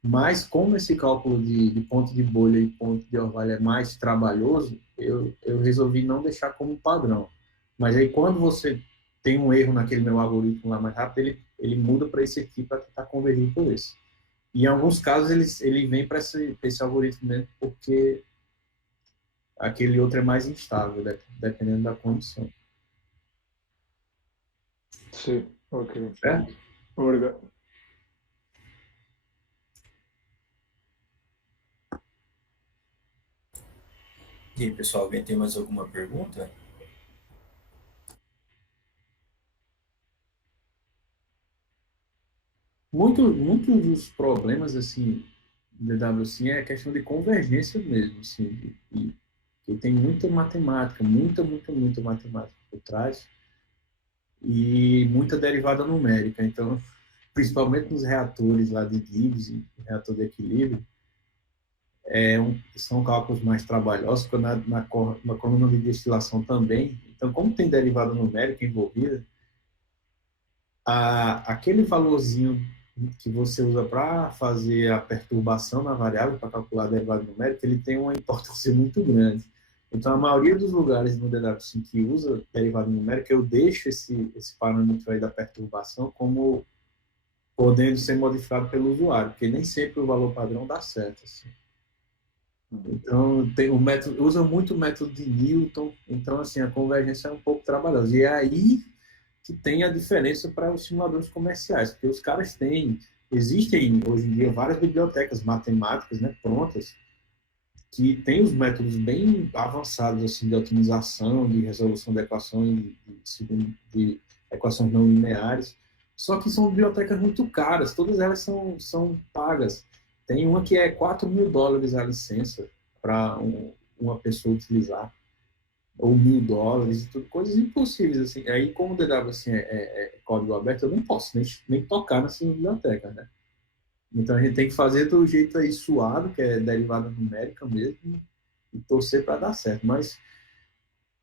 mas como esse cálculo de ponto de bolha e ponto de orvalho é mais trabalhoso, eu resolvi não deixar como padrão. Mas aí quando você tem um erro naquele meu algoritmo lá mais rápido, ele muda para esse aqui para tentar convergir por esse. E em alguns casos ele vem para esse algoritmo mesmo, porque aquele outro é mais instável, dependendo da condição. Sim, ok. Certo? Obrigado. E aí, pessoal, alguém tem mais alguma pergunta? muitos dos problemas, assim, do DWC é a questão de convergência mesmo, assim, e tem muita matemática, muita matemática por trás e muita derivada numérica. Então, principalmente nos reatores lá de Gibbs e reator de equilíbrio, são cálculos mais trabalhosos, na coluna de destilação também. Então, como tem derivada numérica envolvida, aquele valorzinho que você usa para fazer a perturbação na variável, para calcular a derivada numérica, ele tem uma importância muito grande. Então, a maioria dos lugares no DWC que usa derivada numérica, eu deixo esse parâmetro aí da perturbação como podendo ser modificado pelo usuário, porque nem sempre o valor padrão dá certo. Assim. Então, usa muito o método de Newton, então, assim, a convergência é um pouco trabalhosa. E é aí que tem a diferença para os simuladores comerciais, porque os caras existem hoje em dia várias bibliotecas matemáticas, né, prontas, que tem os métodos bem avançados assim, de otimização, de resolução de equações, de equações não lineares, só que são bibliotecas muito caras, todas elas são pagas. Tem uma que é $4.000 a licença para uma pessoa utilizar, ou $1.000 e tudo, coisas impossíveis. Assim. Aí, como o DW assim, é código aberto, eu não posso nem tocar nessa biblioteca, né? Então, a gente tem que fazer do jeito aí suave, que é derivada numérica mesmo, e torcer para dar certo. Mas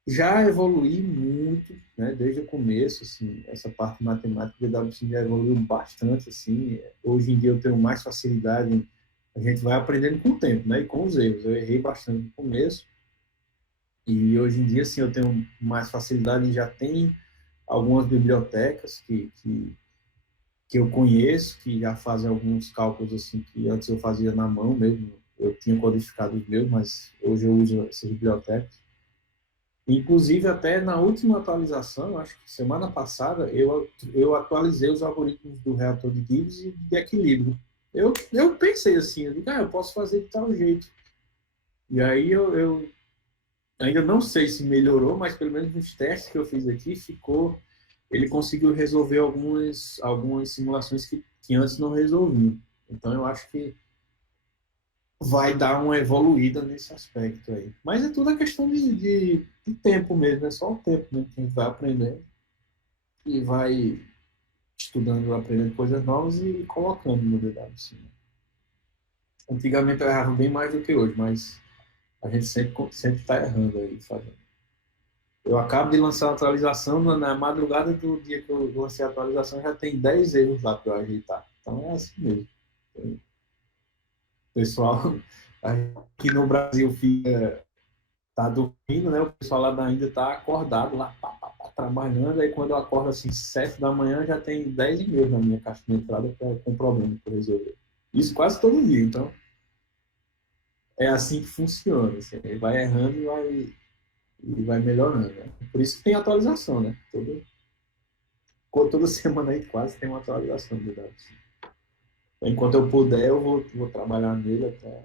já evolui muito, né? Desde o começo, assim, essa parte matemática do DW já evoluiu bastante, assim. Hoje em dia eu tenho mais facilidade, a gente vai aprendendo com o tempo, né? E com os erros. Eu errei bastante no começo, e hoje em dia, assim, eu tenho mais facilidade e já tem algumas bibliotecas que eu conheço, que já fazem alguns cálculos assim, que antes eu fazia na mão mesmo, eu tinha codificado os meus, mas hoje eu uso essas bibliotecas. Inclusive, até na última atualização, acho que semana passada, eu atualizei os algoritmos do reator de Gibbs e de equilíbrio. Eu pensei assim, eu digo, eu posso fazer de tal jeito. E aí eu ainda não sei se melhorou, mas pelo menos nos testes que eu fiz aqui, ele conseguiu resolver algumas simulações que antes não resolviam. Então, eu acho que vai dar uma evoluída nesse aspecto aí. Mas é tudo a questão de tempo mesmo, é só o tempo mesmo que a gente vai aprendendo e vai estudando, aprendendo coisas novas e colocando no DWC. Antigamente eu errava bem mais do que hoje, mas a gente sempre está errando aí, fazendo. Eu acabo de lançar a atualização, na madrugada do dia que eu lancei a atualização, já tem 10 erros lá para eu ajeitar. Então é assim mesmo. O pessoal aqui no Brasil tá dormindo, né? O pessoal lá da Índia está acordado lá, trabalhando. Aí quando eu acordo assim, 7 da manhã, já tem 10 e-mails na minha caixa de entrada com problema para resolver. Isso quase todo dia. Então é assim que funciona. Assim, ele vai errando e vai melhorando, né? Por isso que tem atualização, né? Toda semana aí quase tem uma atualização do DWC. Enquanto eu puder, eu vou trabalhar nele até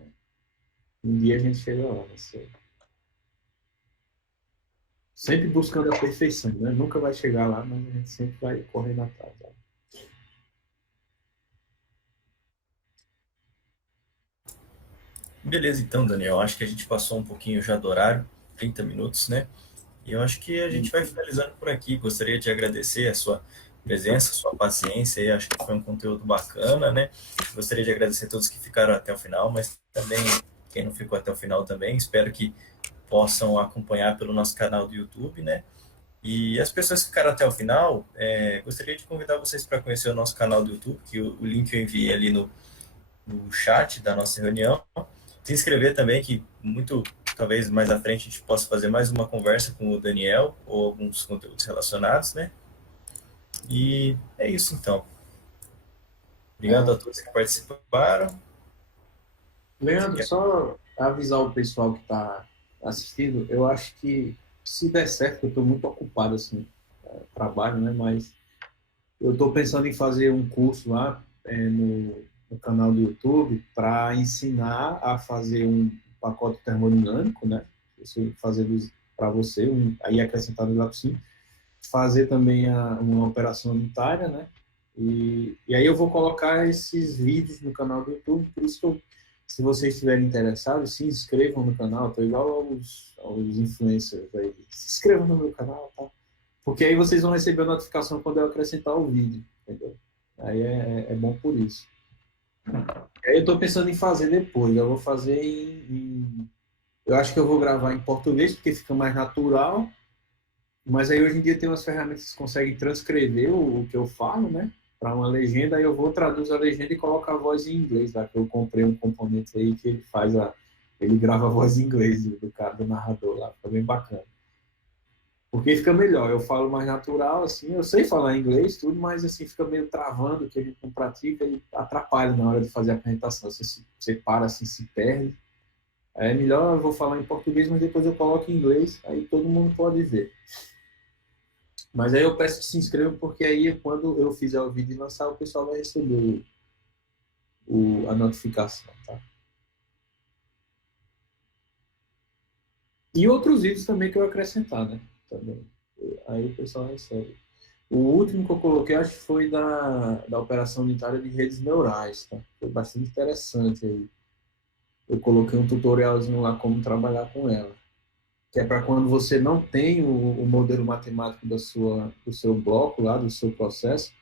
um dia a gente chega lá, né? Sempre buscando a perfeição, né? Nunca vai chegar lá, mas a gente sempre vai correndo atrás. Né? Beleza, então, Daniel. Acho que a gente passou um pouquinho já do horário, 30 minutos, né? E eu acho que a gente vai finalizando por aqui. Gostaria de agradecer a sua presença, a sua paciência. E acho que foi um conteúdo bacana, né? Gostaria de agradecer a todos que ficaram até o final, mas também quem não ficou até o final também. Espero que possam acompanhar pelo nosso canal do YouTube, né? E as pessoas que ficaram até o final, gostaria de convidar vocês para conhecer o nosso canal do YouTube, que o link eu enviei ali no chat da nossa reunião. Se inscrever também, que talvez mais à frente a gente possa fazer mais uma conversa com o Daniel ou alguns conteúdos relacionados, né? E é isso então. Obrigado a todos que participaram. Leandro, só avisar o pessoal que está assistindo, eu acho que se der certo, eu estou muito ocupado assim, trabalho, né? Mas eu estou pensando em fazer um curso lá no canal do YouTube para ensinar a fazer um pacote termodinâmico, né? Isso fazer para você, aí acrescentado lá por cima. Fazer também uma operação unitária, né? E aí eu vou colocar esses vídeos no canal do YouTube, por isso que se vocês estiverem interessados, se inscrevam no canal, tô igual aos influencers aí. Se inscrevam no meu canal, tá? Porque aí vocês vão receber a notificação quando eu acrescentar o vídeo, entendeu? Aí é bom por isso. Aí eu estou pensando em fazer depois. Eu vou fazer eu acho que eu vou gravar em português, porque fica mais natural. Mas aí hoje em dia tem umas ferramentas que conseguem transcrever o que eu falo, né? Para uma legenda, aí eu vou traduzir a legenda e coloco a voz em inglês, tá? Que eu comprei um componente aí que ele grava a voz em inglês do cara, do narrador lá. Fica bem bacana. Porque fica melhor, eu falo mais natural, assim, eu sei falar inglês, tudo, mas assim, fica meio travando, que a gente não pratica e atrapalha na hora de fazer a apresentação. Você para assim, se perde. É melhor, eu vou falar em português, mas depois eu coloco em inglês, aí todo mundo pode ver. Mas aí eu peço que se inscrevam, porque aí quando eu fizer o vídeo e lançar, o pessoal vai receber a notificação, tá? E outros vídeos também que eu acrescentar, né? Também. Aí o pessoal recebe. O último que eu coloquei, acho que foi da operação unitária de redes neurais, tá? Foi bastante interessante aí. Eu coloquei um tutorialzinho lá como trabalhar com ela. Que é para quando você não tem o modelo matemático do seu bloco lá, do seu processo,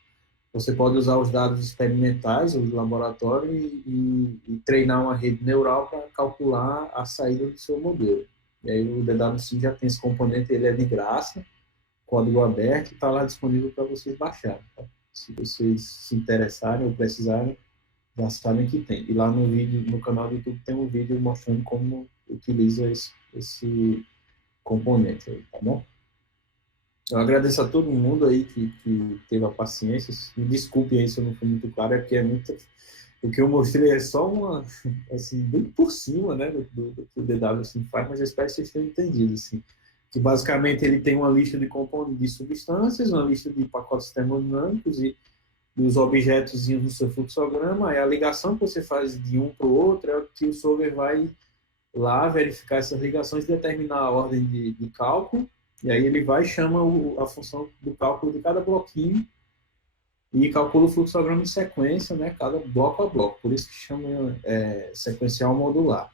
você pode usar os dados experimentais, os laboratórios, e treinar uma rede neural para calcular a saída do seu modelo. E aí o DWC já tem esse componente, ele é de graça, código aberto, está lá disponível para vocês baixarem. Tá? Se vocês se interessarem ou precisarem, já sabem que tem. E lá no canal do YouTube tem um vídeo mostrando como utiliza esse componente aí, tá bom? Eu agradeço a todo mundo aí que teve a paciência. Me desculpe aí se eu não fui muito claro, é porque o que eu mostrei é só assim, bem por cima, né, do que o DW assim, faz, mas eu espero que vocês tenham entendido, assim, que basicamente ele tem uma lista de componentes de substâncias, uma lista de pacotes termodinâmicos e os objetos no seu fluxograma, é a ligação que você faz de um para o outro, é o que o solver vai lá verificar essas ligações, determinar a ordem de cálculo, e aí ele vai e chama a função do cálculo de cada bloquinho e calcula o fluxograma em sequência, né, cada bloco a bloco, por isso que chama sequencial modular.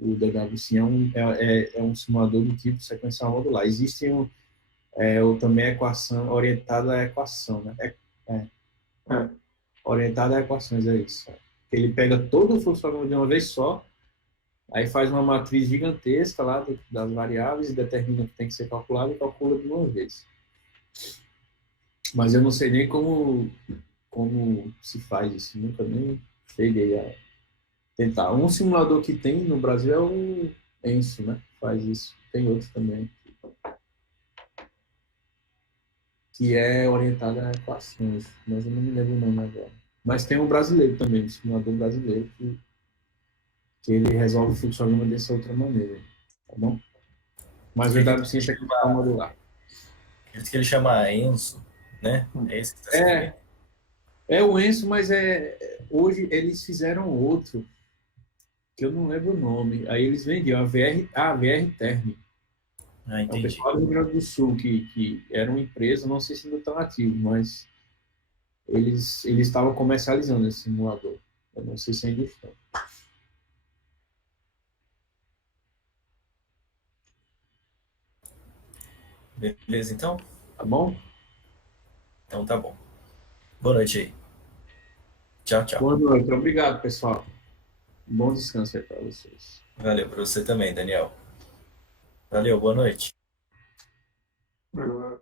O DWC é um simulador do tipo sequencial modular. Existe também a equação orientada à equação, né? Orientada a equações, é isso. Ele pega todo o fluxograma de uma vez só, aí faz uma matriz gigantesca lá das variáveis e determina o que tem que ser calculado e calcula de uma vez. Mas eu não sei nem como se faz isso, nunca nem cheguei a tentar. Um simulador que tem no Brasil é o ENSO, né? Faz isso. Tem outros também. Que é orientado a equações, mas eu não me lembro o nome agora. Mas tem um brasileiro também, um simulador brasileiro, que ele resolve o fluxograma dessa outra maneira, tá bom? Mas o WC é que está modular. Acredito que ele chama Enso, né? É esse que está escrevendo. É o Enso, mas hoje eles fizeram outro, que eu não lembro o nome. Aí eles vendiam a VR Term. Ah, É o entendi. pessoal do Rio Grande do Sul, que era uma empresa, não sei se ainda estão ativos, mas eles estavam comercializando esse simulador. Eu não sei se ainda estão. Beleza, então? Tá bom? Então tá bom. Boa noite aí. Tchau, tchau. Boa noite. Obrigado, pessoal. Bom descanso aí para vocês. Valeu para você também, Daniel. Valeu, boa noite. Verdad.